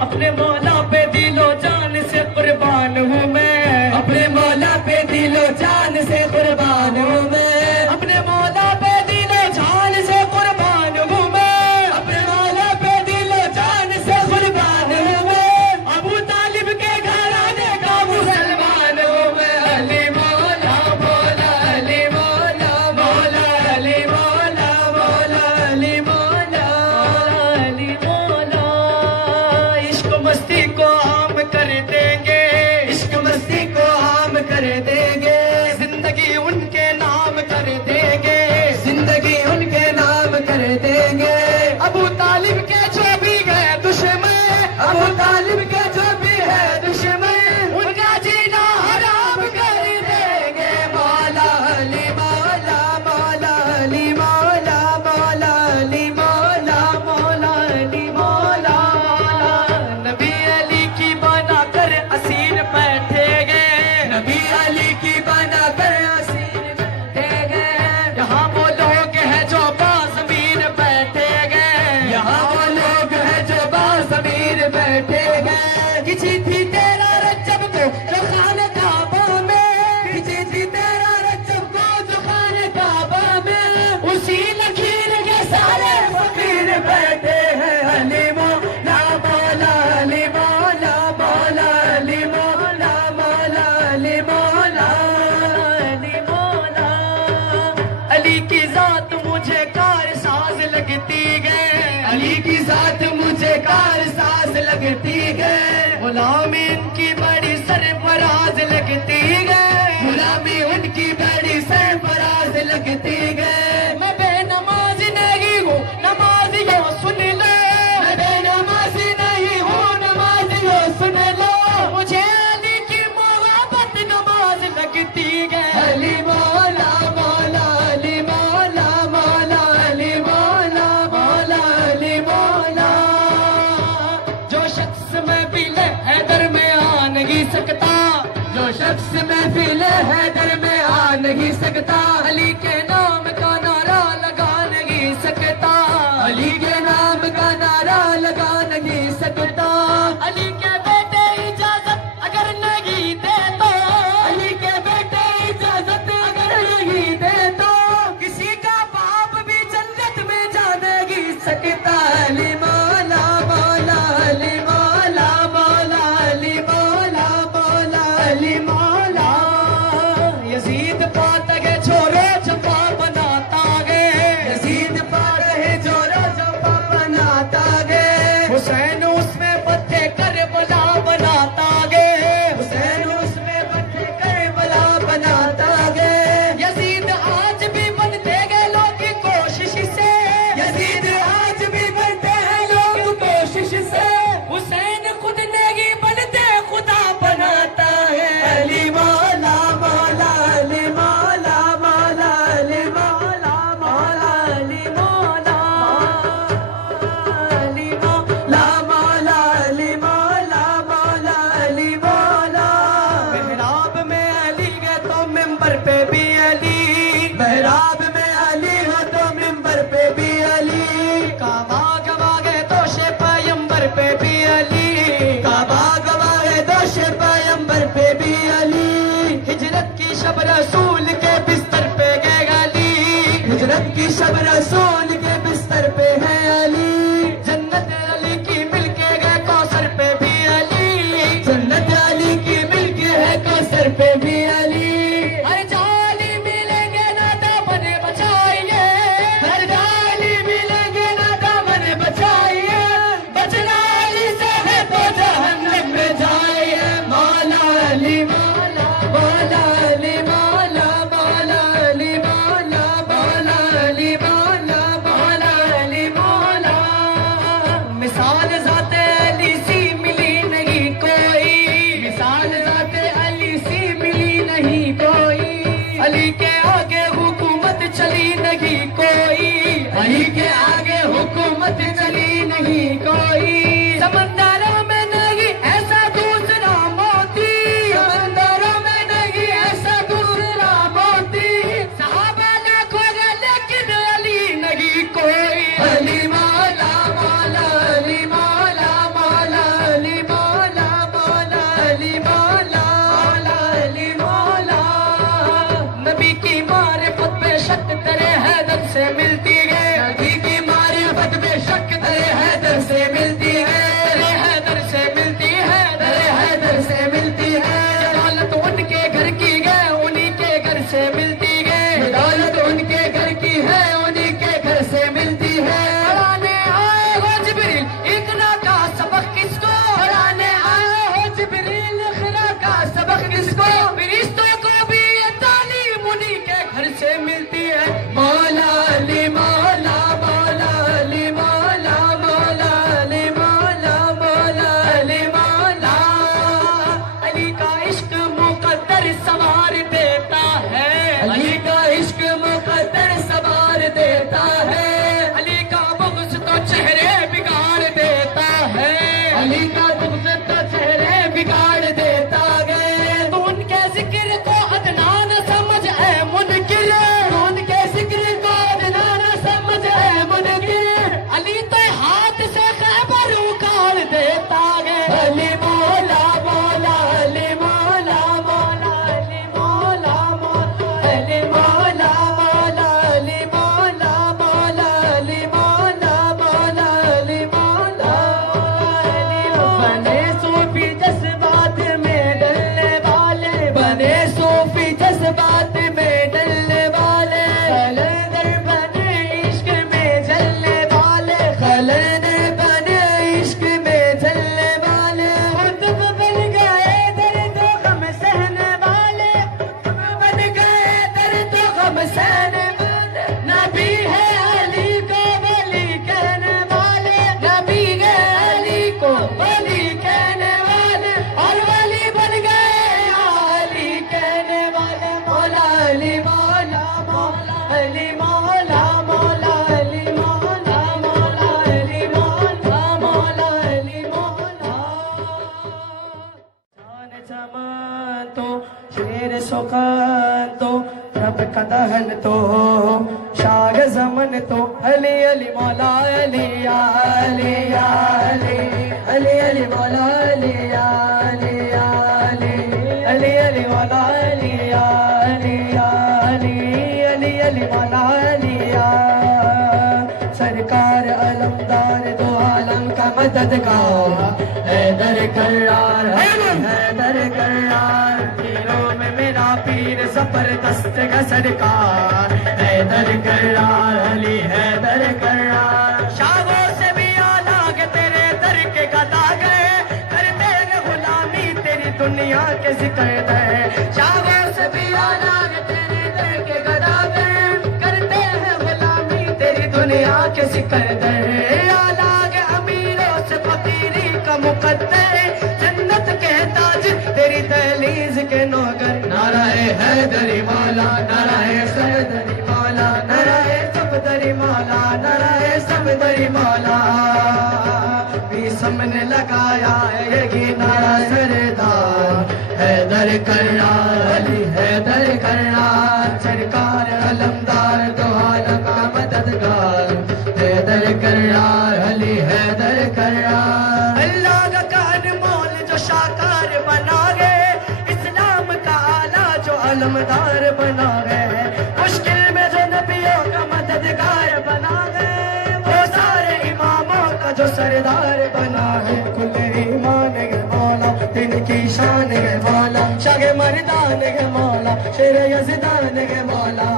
اپنے مولا پہ دل و جان سے قربان ہوں میں اپنے مولا پہ دل و جان سے قربان ہوں میں اپنے مولا پہ دل و جان سے قربان ہوں میں اپنے مولا پہ دل و جان سے قربان ہوں میں ابو طالب کے گھرانے کا مسلمان ہوں میں علی مولا مولا علی مولا مولا علی مولا مولا علی مولا علی مولا عشق مستی کو عام کر دیں گے عشق مستی کو عام کر دیں گے زندگی ان کے نام کر دیں گے زندگی ان کے نام کر دیں گے ابو طالب کے جو بھی گئے دشمن ابو طالب کے جو بھی ہے دشمن ان کا جینا حرام کر دیں گے مولا علی مولا مولا علی مولا مولا علی مولا مولا علی مولا نبی علی کی بنا کر اسیر بیٹھے گئے نبی علی کی بنا کر اسیر بیٹھے گئے یہاں وہ لوگ ہیں جو بازمیر بیٹھے گئے یہاں وہ لوگ ہیں جو بازمیر بیٹھے گئے کسی تھی تیرا رجب کو جو خانہ کعبہ میں کسی تھی تیرا رجب کو جو خانہ کعبہ میں اسی لکیر کے سارے فقیر بیٹھے ہیں علی مولا مولا علی مولا مولا علی مولا مولا علی مولا علی مولا علی کی ذات مجھے کار ساز لگتی گئے علی کی ذات مجھے کار ساز لگتی گئے غلامی ان کی بڑی سرفراز لگتی گئے غلامی ان کی بڑی سرفراز لگتی گئے میں بے نماز نہیں ہوں نمازیوں سن لو میں بے نماز نہیں ہوں نمازیوں سن لو مجھے علی کی محبت نماز لگتی گئے علی مولا مولا علی مولا مولا علی مولا مولا علی مولا جو شخص محفل حیدر میں آ نہیں سکتا جو شخص محفل حیدر میں آ نہیں سکتا علی کے نام کا نعرہ لگا نہیں سکتا علی کے نام کا نعرہ لگا نہیں سکتا علی کے بیٹے اجازت اگر نہیں دے تو علی کے بیٹے اجازت اگر نہیں دے تو کسی کا باپ بھی جنت میں جا نہیں سکتا علی مولا مولا علی مولا مولا علی مولا مولا علی مولا یزید پاتا ہے چھوڑو چھپا بناتا گے یزید پاتا ہے چھوڑو چھپا بناتا گے حسین اس میں پتھے کربلا بناتا گے حسین اس میں پتھے کربلا بناتا گے یزید آج بھی بنتے گے لوگ کی کوشش سے یزید آج بھی بنتے ہیں رسول کے بستر پہ ہے علی، جنت علی کی مل کے گئے کوثر پہ بھی علی، جنت علی کی مل کے ہے کوثر پہ بھی علی۔ ہر جالی ملیں گے نہ دامن بچائیے، ہر جالی ملیں گے نہ دامن بچائیے، بچنا علی سے ہے تو جہنم میں جائیے۔ مولا علی مولا مولا علی مولا مولا علی مولا مولا علی مولا مولا علی مولا۔ مثال ذات علی سی ملی نہیں کوئی، مثال ذات علی سی ملی نہیں کوئی، علی کے آگے حکومت چلی نہیں کوئی، علی کے آگے حکومت چلی نہیں کوئی۔ سمندروں میں نہیں ایسا دوسرا موتی، سمندروں میں نہیں ایسا دوسرا موتی، صحابہ لاکھوں گئے لیکن علی نہیں کوئی۔ علی مولا مولا علی مولا مولا علی مولا مولا علی مولا مولا علی مولا۔ نبی کی معرفت بے شک تیرے حیدر سے ملتی ہے، نبی کی معرفت بے شک تیرے حیدر سے ملتی ہے، تیرے حیدر سے ملتی ہے، تیرے حیدر سے ملتی ہے۔ دولت ان کے گھر کی ہے انہی کے گھر سے ملتی ہے، دولت ان کے گھر کی ہے انہی کے گھر سے ملتی ہے۔ پڑھانے آئے ہو جبریل اقرا کا سبق کس کو، پڑھانے آئے ہو جبریل اقرا کا سبق کس کو، فرشتوں کو بھی یہ تعلیم انہی کے گھر سے ملتی ہے۔ مولا علی مولا مولا علی مولا مولا علی مولا مولا علی مولا۔ علی کا عشق مقدر سوار دیتا ہے، علی کا عشق مقدر سوار دیتا ہے، علی کا بغض تو چہرے بگاڑ دیتا ہے، علی کا بغض تو چہرے بگاڑ دیتا ہے۔ تو ان کے ذکر کو ادنا نہ سمجھ اے منکر، تو ان کے ذکر کو ادنا نہ سمجھ اے منکر، علی تو ہاتھ سے خیبر اکاڑ دیتا ہے۔ علی مولا مولا علی مولا مولا علی مولا مولا علی مولا مولا علی مولا مولا علی مولا مولا علی مولا علی۔ بنے صوفی جذبات میں ڈلنے والے، بنے صوفی جذبات میں ڈلنے والے، خلندر بنے عشق میں جلنے والے، خلندر بنے عشق میں جلنے والے، خطب بن گئے درد و غم سہنے والے، خطب بن گئے درد و غم سہنے والے۔ نبی ہے علی کو ولی کہنے والے، نبی ہے علی کو ولی کہنے والے، اور ولی بن گئے علی کہنے والے۔ مولا علی مولا مولا علی مولا مولا علی مولا مولا علی مولا مولا علی مولا۔ جان جمان تو شیر سخن تو رب کا دہن تو شاگ زمن تو علی علی مولا علی یا علی یا علی علی علی مولا علی یا علی یا علی علی علی مولا علی یا علی یا علی علی علی مولا علی یا۔ سرکار علمدار دو عالم کا مددگار، حیدر کرار حیدر کرار، تینوں میں میرا پیر زبردست کا سرکار، حیدر کرار علی حیدر کرار۔ شاہوں سے بھی اعلیٰ کہ تیرے در کے گدا گئے، کرتے ہیں غلامی تیری دنیا کے ذکر دے، شاہوں سے بھی اعلیٰ کہ تیرے در کے گدا گئے، کرتے ہیں غلامی تیری دنیا کے ذکر دے۔ اعلیٰ کے امیروں سے فقیری کا مقدر، جنت کے تاج تیری دہلیز کے نوکر، نعرہ حیدری مولا نعرہ حیدری مولا نعرہ صفدری مولا نعرہ صفدری مولا۔ بھی سامنے لگایا ہے یہ نعرہ سردار، حیدر کرار علی حیدر کرار، سرکار علمدار دو عالم کا مددگار، حیدر کرار علی حیدر کرار۔ اللہ کا کان مول جو شاکار بنا گئے، اسلام کا آلہ جو علمدار بنا گئے، مشکل میں جو نبیوں کا مددگار بنا کو سردار بنا ہے کل ایمان گے مولا دن کی شان گے مولا شاہ مردان گے مولا شیر یزدان گے مولا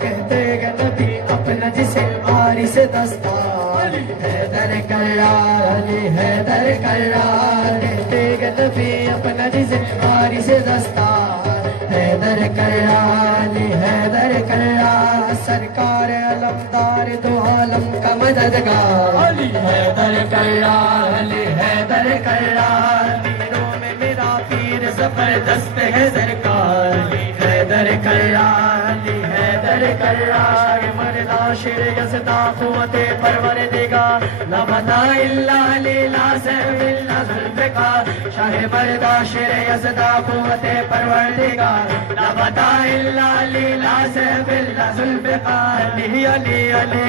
کہتے گے نبی اپنا جسے وارث دستار حیدر کرار علی حیدر کرار کہتے گے نبی اپنا جسے وارث دستار حیدر کرار علی حیدر کرار سرکار علمدار دو عالم کا مددگار علی حیدر کرار علی حیدر کرار پیروں میں میرا پیر زبردست ہے سرکار علی حیدر کرار علی حیدر کرار مردا شیر یزدا قوت پروردگار لا بدا الا علی لا سہو الا ذوالفقار شاہ مردا شیر یزدا قوت پروردگار لا بدا الا علی لا سہو الا ذوالفقار علی علی علی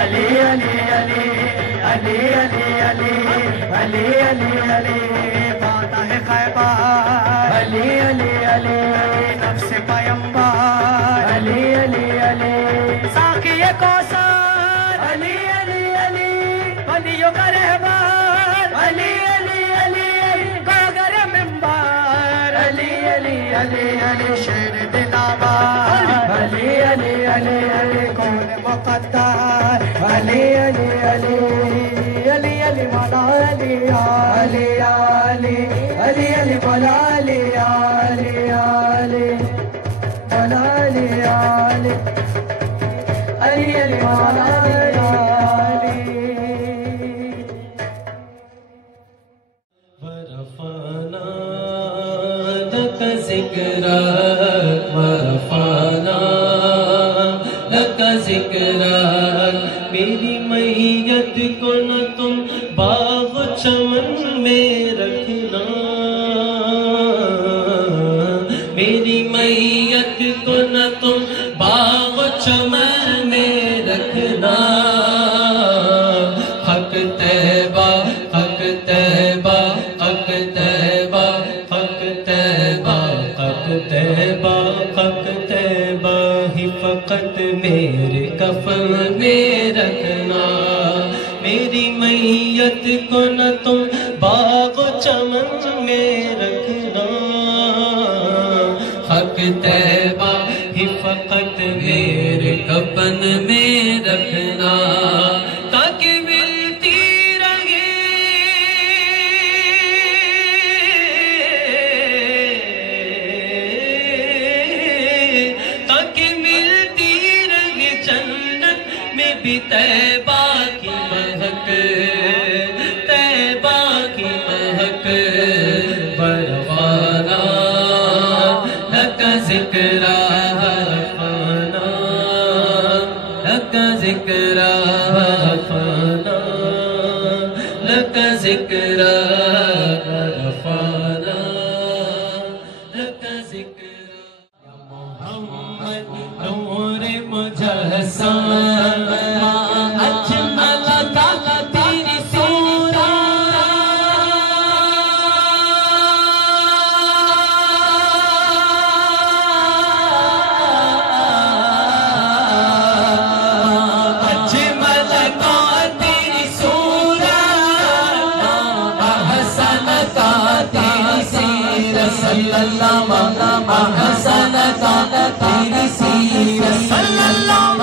علی علی علی علی علی علی علی علی علی فاتح خیبر علی علی علی نفس پیمبر علی علی علی ساقی کوثر علی علی علی ولیوں کا رہبر علی علی علی گوگر منبر علی علی علی علی شیر دلاور علی علی علی علی کون مقدر علی علی علی علی علی مولا علی علی علی علی علی مولا علی علی علی مولا علی علی علی علی مولا علی ورفعنا لك ذكرك ورفعنا لك ذكرك میری میت کو نہ تم باغ چمن میں رکھنا میری میت کو نہ تم باغ چمن میں رکھنا حق طیبہ حق طیبہ حق طیبہ حق طیبہ حق طیبہ حق طیبہ ہی فقط میرے کفن میں رکھنا میری میت کو نہ تم باغ چمن میں رکھنا حق طیبہ ہی فقط میرے کفن میں رکھنا تاکہ ملتی رہے تاکہ ملتی رہے جنت میں بھی طیبہ کی مہک طیبہ کی مہک ورفعنا لک ذکرا ورفعنا لک ذکرا ورفعنا لک ذکرا ورفعنا لک ذکرا یا محمد نور مجسم اجمل کا تیری صورت اجمل کا تیری صورت احسن کا تیری سیرت صلی اللہ احسن کا تیری سیرت صلی اللہ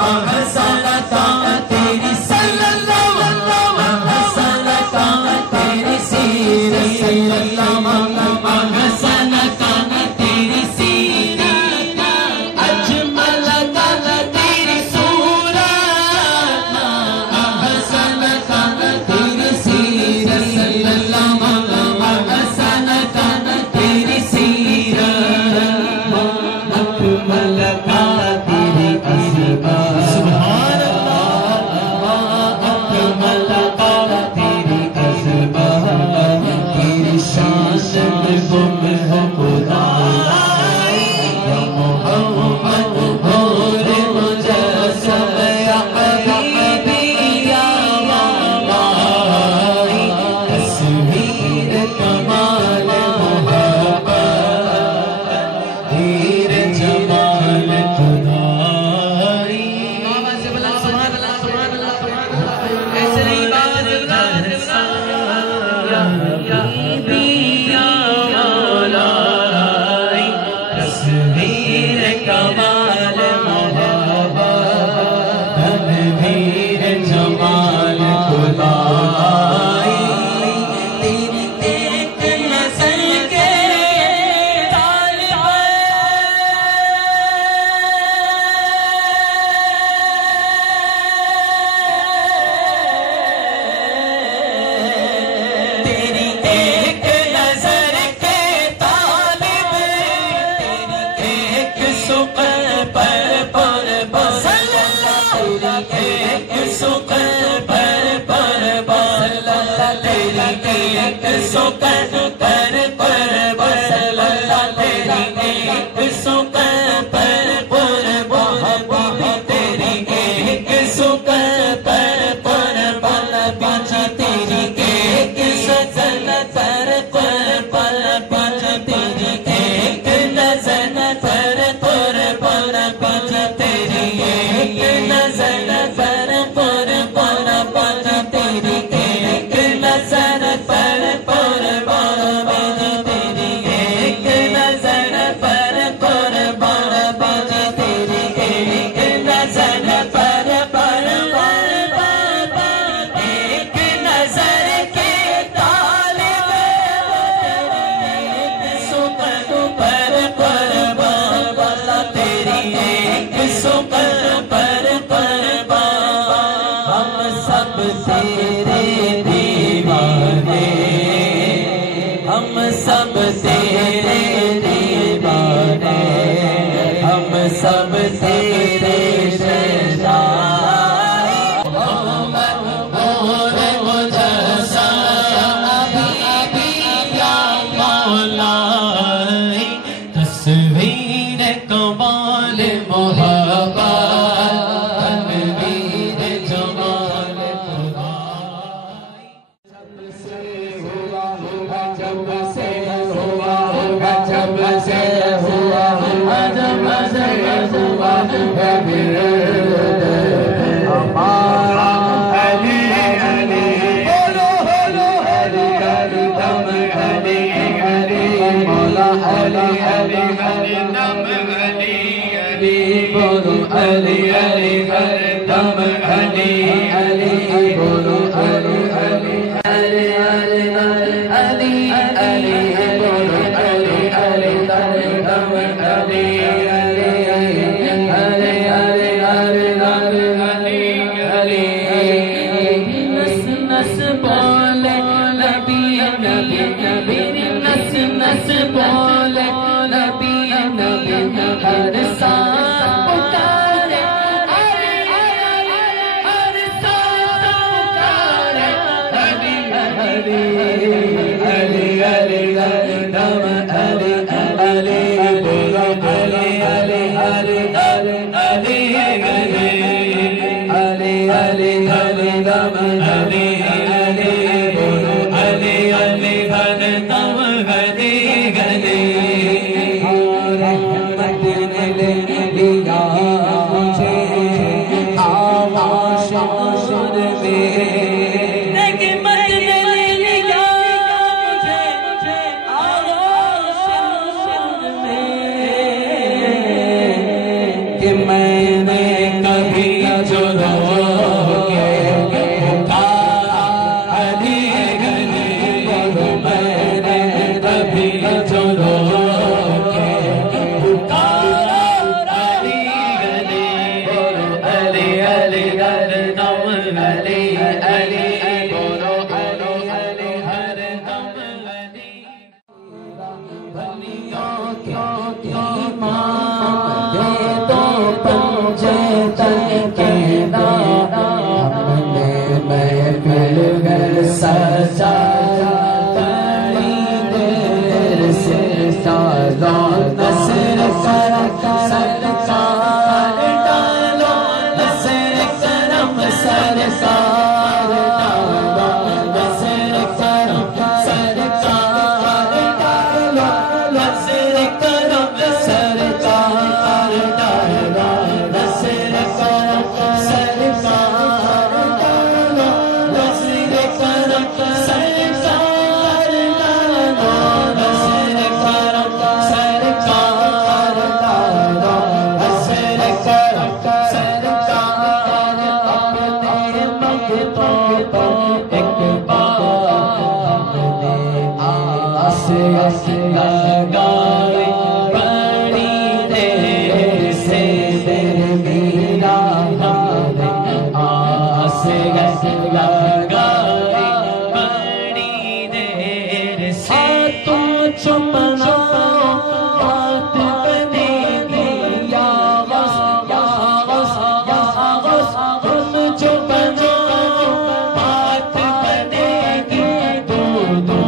احسن کا تیری صلی اللہ احسن کا تیری سیرت صلی اللہ احسن کا تیری سیرت اجمل کا تیری صورت احسن کا تیری سیرت صلی اللہ احسن کا تیری سیرت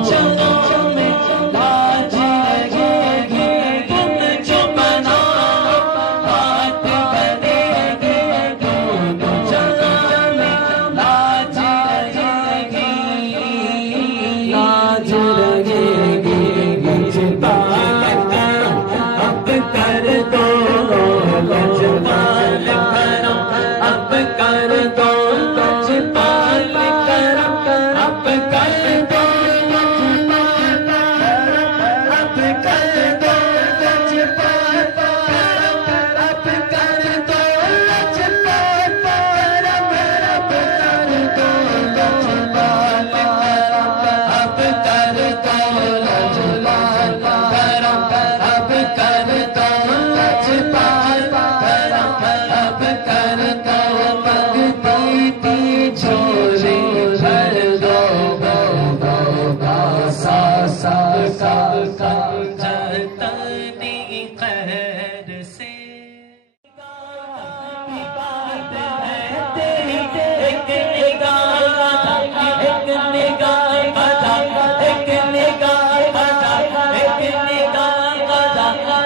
چلو کر دو مجھ پال کرم اب کر دو مجھ پال اب کر دو مجھ پال اب کر دو مجھ پال اب کر دو مجھ پال اب کر دو مجھ پال اب کر دو مجھ پال اب کر دو مگتی جھولی بھر دو سا سا سا جتنی قہر سے بات ہے تیری ایک نگاہ ایک نگاہ ایک نگاہ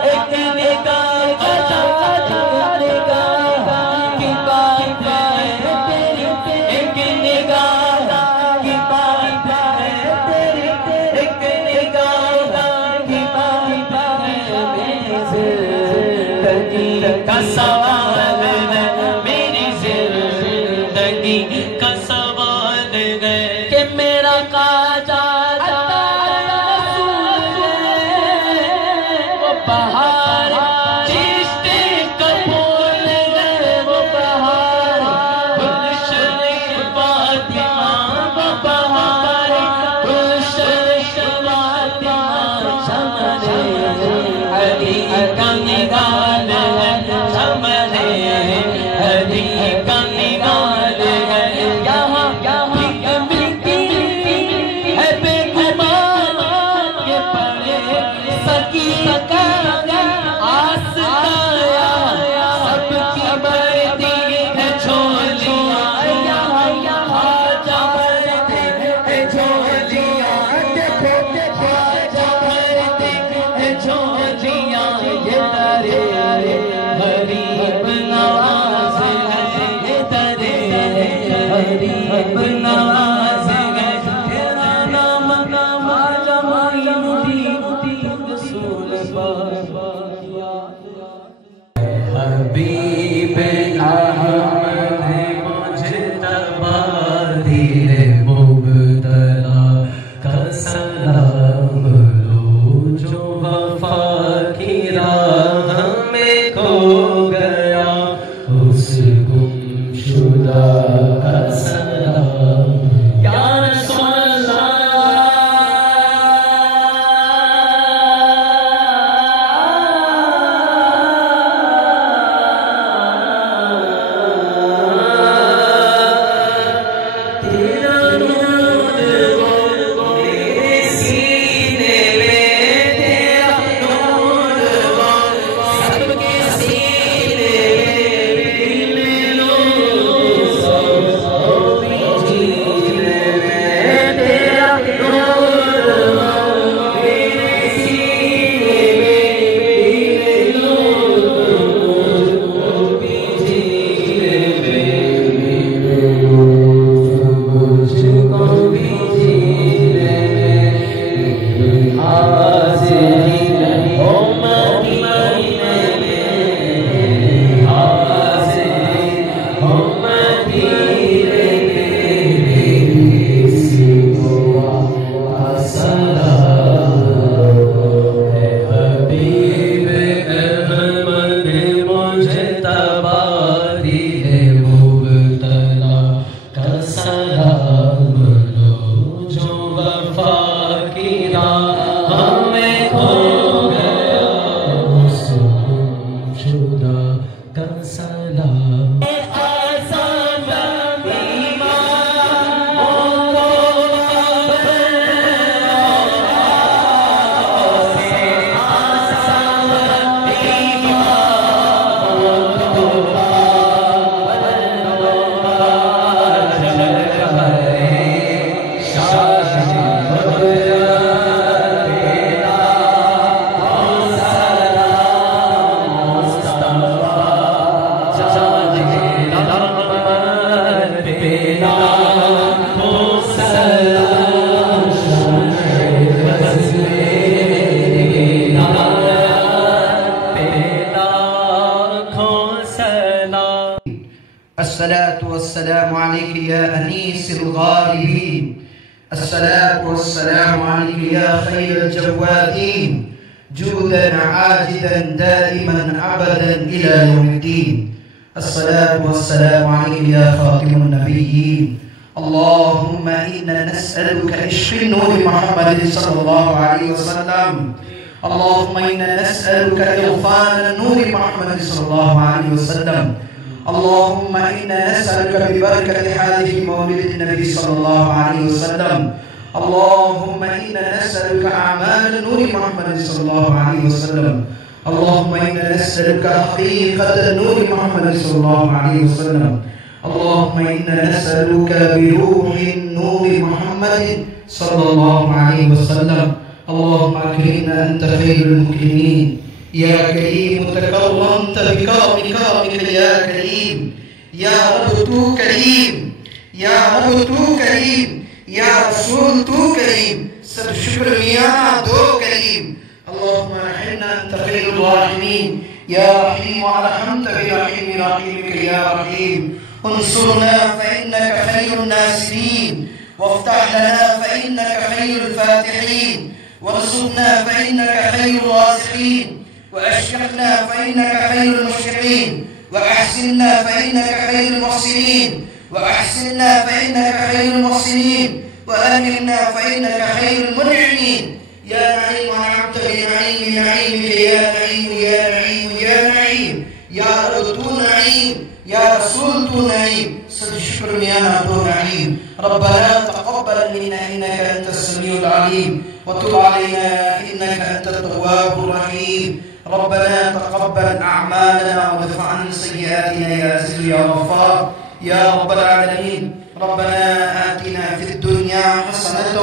ایک نگاہ ایک نگاہ کی بات ہے تیری ایک نگاہ کی بات ہے تیری ایک نگاہ کی بات ہے میری زندگی کا سوال ہے میری زندگی کا سوال ہے کہ میرا خواجہ وہ بہار چشتے کا پھول ہے وہ بہار گلشن فاطمہ وہ بہار گلشن فاطمہ سمجھے علی کا نگال ہے سمجھے علی کا نگال ہے والسلام عليك يا أنيس الغالبين. الصلاة والسلام عليك يا خير الجوادين، جودا عاجدا دائما أبدا إلى يوم الدين. الصلاة والسلام عليك يا خاتم النبيين. اللهم إنا نسألك عشق النور محمد صلى الله عليه وسلم. اللهم إنا نسألك إغفال النور محمد صلى الله عليه وسلم. اللهم إنا نسألك ببركة هذه مولد النبي صلى الله عليه وسلم. اللهم إنا نسألك أعمال نور محمد صلى الله عليه وسلم. اللهم إنا نسألك حقيقة نور محمد صلى الله عليه وسلم. اللهم إنا نسألك بروح نور محمد صلى الله عليه وسلم. اللهم أكرمنا أنت خير المكرمين. يا كريم تكرمت بكرمك يا كريم. يا رب تو كريم، يا رب تو كريم، يا رسول تو كريم. سب شکر میاں دو کریم. اللهم رحمنا أنت خير الراحمين. يا رحيم ورحمت برحيم رحيمك يا رحيم. انصرنا فإنك خير الناصرين، وافتح لنا فإنك خير الفاتحين، وارزقنا فإنك خير الرازقين، وأشركنا فإنك خير المشفقين، وأحسننا فإنك خير المحسنين، وأحسننا فإنك خير المحسنين، وآمنا فإنك خير المنعمين. يا نعيم أنعمت بنعيم نعيمك يا نعيم يا نعيم يا نعيم. يا رب تو نعيم، يا رسول تو نعيم. صد شكر ميانا تو نعيم. ربنا تقبل منا إنك أنت السميع العليم، وتب علينا إنك أنت التواب الرحيم. ربنا تقبل أعمالنا وادفع عنا سيئاتنا يا عزيز يا غفار يا رب العالمين. ربنا آتنا في الدنيا حسنة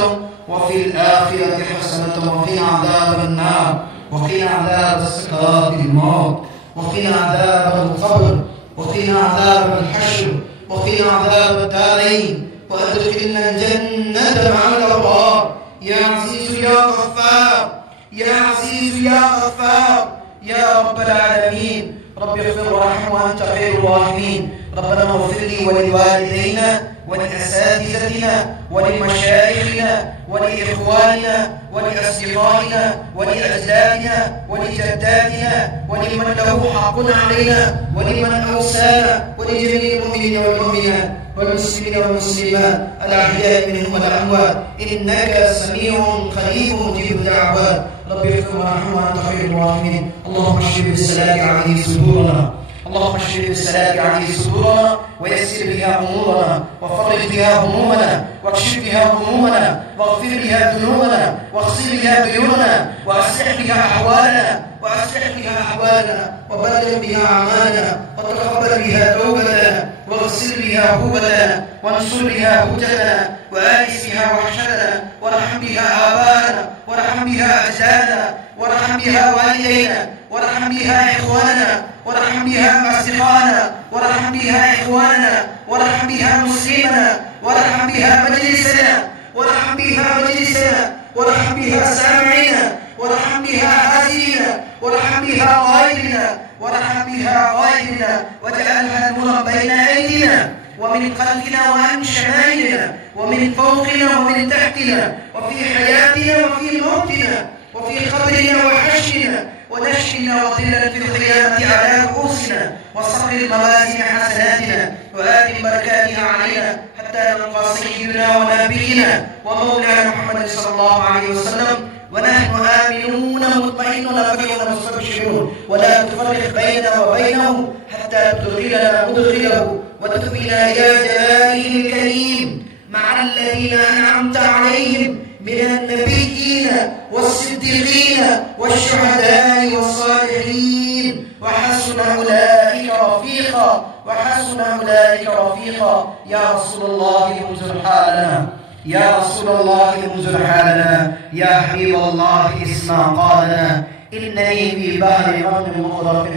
وفي الآخرة حسنة وقنا عذاب النار، وقنا عذاب سكرات الموت، وقنا عذاب القبر، وقنا عذاب الحشر، وقنا عذاب الدارين، وأدخلنا الجنة مع الأبرار. يا عزيز يا غفار، يا عزيز يا غفار يا رب العالمين. رب اغفر وارحم وأنت خير الراحمين. ربنا اغفر لي ولوالدينا ولأساتذتنا ولمشايخنا ولإخواننا ولأصدقائنا ولأجدادنا ولجداتنا ولمن له حق علينا ولمن أوصانا ولجميع المؤمنين والمؤمنات والمسلمين والمسلمات الأحياء منهم والأموات إنك سميع قريب مجيب الدعوات. رب اغفر وارحم وأنت خير الراحمين. اللهم اشف بالصلاة عليه صدورنا، اللهم اشف بالصلاة عليه صدورنا، ويسر بها أمورنا، وفرج بها همومنا، واكشف بها همومنا، واغفر بها ذنوبنا، واغسل بها ديوننا، وأصلح بها أحوالنا، وأصلح بها أحوالنا، وبلغ بها أعمالنا، وتقبل بها توبتنا، واغسل بها هوبتنا، وانصر بها هجتنا، وآنس بها وحشتنا، وارحم بها آباءنا، وارحم بها أجدادنا، وارحم بها والدينا، وارحم بها إخواننا، وارحم بها أصدقائنا، وارحم بها إخواننا، وارحم بها مسلمنا، وارحم بها مجلسنا، وارحم بها مجلسنا، وارحم بها سامعنا، وارحم بها حاضرنا، وارحم بها غائبنا، وارحم بها غائبنا، واجعلها نورا بين أيدينا ومن خلفنا وعن شمائلنا ومن فوقنا ومن تحتنا، وفي حياتنا وفي موتنا، وفي قبرنا وحشرنا ونشرنا، وظلا في القيامة على رؤوسنا، وصقر الموازين حسناتنا، وآت بركاتها علينا حتى نلقى سيدنا ونبينا ومولانا محمد صلى الله عليه وسلم، ونحن آمنون مطمئنون فكرون مستبشرون. ولا تفرق بيننا وبينه حتى تدخلنا مدخله، وتدخلنا إلى جلاله الكريم مع الذين أنعمت عليهم من النبيين والصديقين والشهداء والصالحين، وحسن أولئك رفيقا، وحسن أولئك رفيقا. يا رسول الله انظر حالنا، يا رسول الله انظر حالنا، يا حبيب الله اسمع قالنا. إنني في بحر غم مغرق،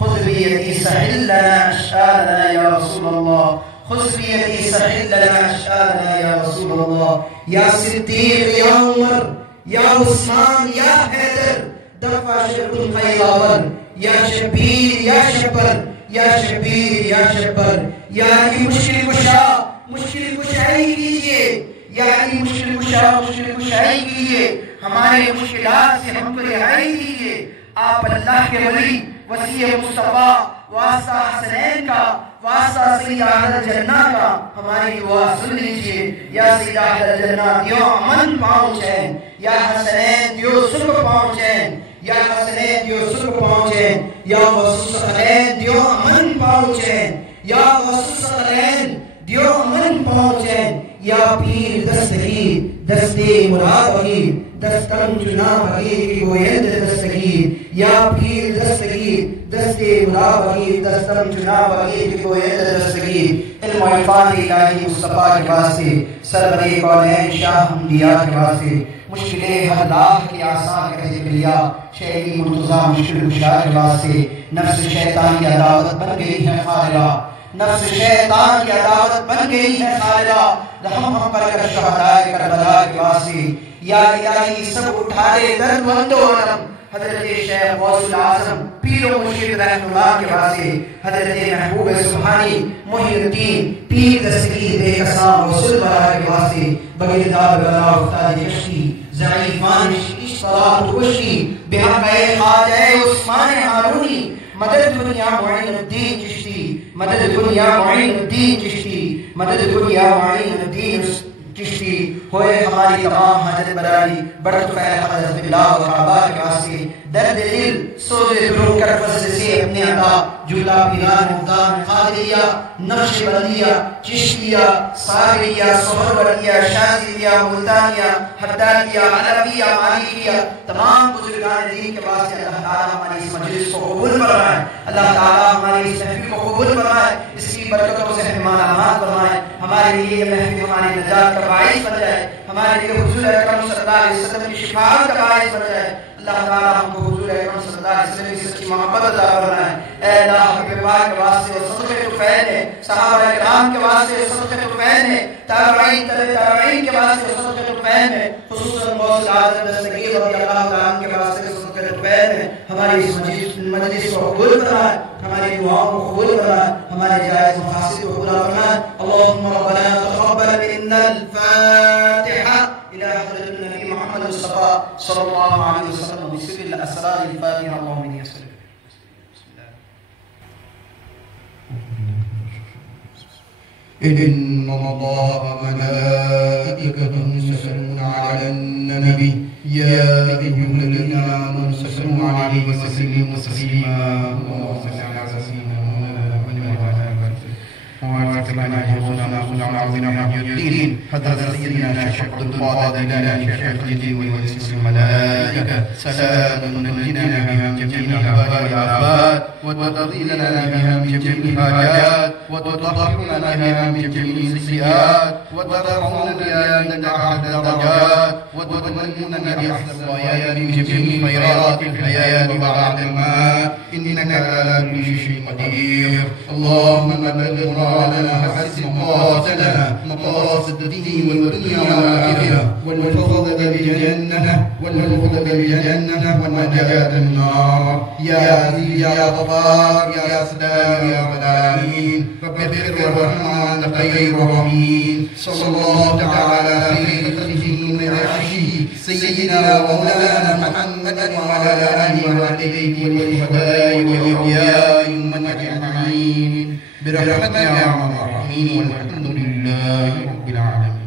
خذ بيدي سهل لنا أشآلنا يا رسول الله، خذ بيدي سهل لنا أشآلنا يا رسول الله. يا صديق يا عمر يا عثمان يا حيدر دفع شرق خيرابا، يا شبير يا شبر یا شبیر یا شبر، یا علی مشکل کشا مشکل کشائی کیجئے، یا علی مشکل کشا مشکل کشائی کیجئے، ہمارے مشکلات سے ہم کو رہائی دیجئے۔ آپ اللہ کے ولی وسیع مصطفیٰ واسطہ حسنین کا، واسطہ سید اہل جنہ کا ہماری دعا سن لیجئے۔ یا سید اہل جنہ دیو امن پہنچیں، یا حسنین دیو سکھ پہنچیں، یا حسنین دیو سکھ پہنچیں، یا وسوس خلین دیو امن پہنچیں، یا وسوس خلین دیو امن پہنچیں، یا پیر دستگیر دستے مراد بگیر، دستم چنا بگیر کی گوید دستگیر، یا پیر دستگیر دستے مراد بگیر، دستم چنا بگیر کی گوید دستگیر۔ علم و عرفان الہی مصطفیٰ کے واسطے، سرور کونین شاہ انبیاء کے واسطے، مشکلیں ہر لاہ کی آسان کر ذکریا، شہری مرتضیٰ مشکل کشا کے واسطے۔ نفس شیطان کی عداوت بن گئی ہے خالدہ، نفس شیطان کی عداوت بن گئی ہے خالدہ، رحم ہم پر کر شہدائے کربلا کے واسطے۔ یا الہی سب اٹھا دے درد مند و علم، حضرت شیخ غوث العظم پیر و مرشد رحمہ اللہ کے واسطے، حضرت محبوب سبحانی محی الدین پیر دستگیر بے قسام وصول برا کے واسطے، بگیردار بلا افتاد کشتی ضعیفان اشتراط کشتی، بحق خواجہ عثمان ہارونی، مدد دنیا معین الدین چشتی، مدد دنیا معین الدین چشتی، مدد دنیا معین الدین چشتی۔ ہوئے ہماری تمام حاجت براری، بڑھت خیر حضرت اللہ و کعبہ کے واسطے، درد دل سوز درون کر فضل سے اپنے عطا، جھولا پیران مقدام قادریہ، نقش بندیہ، چشتیہ، ساریہ، سہروردیہ، شاذلیہ، ملتانیہ، حدادیہ، علویہ، مالکیہ، تمام بزرگان دین کے واسطے اللہ تعالیٰ ہماری اس مجلس کو قبول فرمائے، اللہ تعالیٰ ہماری اس محفل کو قبول فرمائے، اس کی برکتوں سے ہمیں مالامال فرمائے، ہمارے لیے یہ محفل ہماری نجات کا باعث بن جائے، ہمارے لیے حضور اکرم صلی اللہ علیہ وسلم کی شفاعت کا باعث بن جائے۔ اللہ تعالیٰ ہم کو حضور اکرم صلی اللہ علیہ وسلم کی سچی محبت عطا فرمائے۔ اے اللہ حبیب پاک کے واسطے صدقہ طفیل ہے، صحابہ کرام کے واسطے صدقہ طفیل ہے، تابعین تابعین کے واسطے صدقہ طفیل ہے، خصوصاً غوث العظم دستگیر رضی اللہ تعالیٰ عنہ کے واسطے صدقہ طفیل ہے۔ ہماری اس مجلس کو قبول فرمائے، ہماری دعاؤں کو قبول فرمائے، ہمارے جائز مقاصد کو پورا فرمائے۔ اللهم ربنا تقبل منا الفاتحة إلى حضرة النبي محمد المصطفى صلى الله عليه وسلم بسر الأسرار الفاتحة. اللهم إني أسألك إن الله وملائكته يصلون على النبي يا أيها الذين آمنوا صلوا عليه وسلموا تسليما. اللهم صل على سيدنا محمد وعلى آله وصحبه حضرت سيدنا الشيخ عبد القادر الجيلاني شيخ الدين والإنس والملائكة سلام تنجينا بها من جميع الأهوال والآفات وتقضي لنا بها من جميع الحاجات وتطهرنا بها من جميع السيئات وترفعنا بها عندك أحد الدرجات وتمننا بأحسن الغايات من جميع خيرات الحياة وبعد الممات إنك على كل شيء قدير. اللهم بلغ مرادنا وحسن مقاصد الدين والدنيا والآخرة والفضل بالجنة والنجاة من النار يا عزيز يا غفار يا سلام يا رب العالمين. رب اغفر وارحم وأنت خير الراحمين. صلى الله تعالى على خير خلقه من عرشه سيدنا ومولانا محمد وعلى آله وصحبه والشهداء والأولياء والمؤمنين أجمعين برحمتك يا أرحم الراحمين والحمد لله رب العالمين.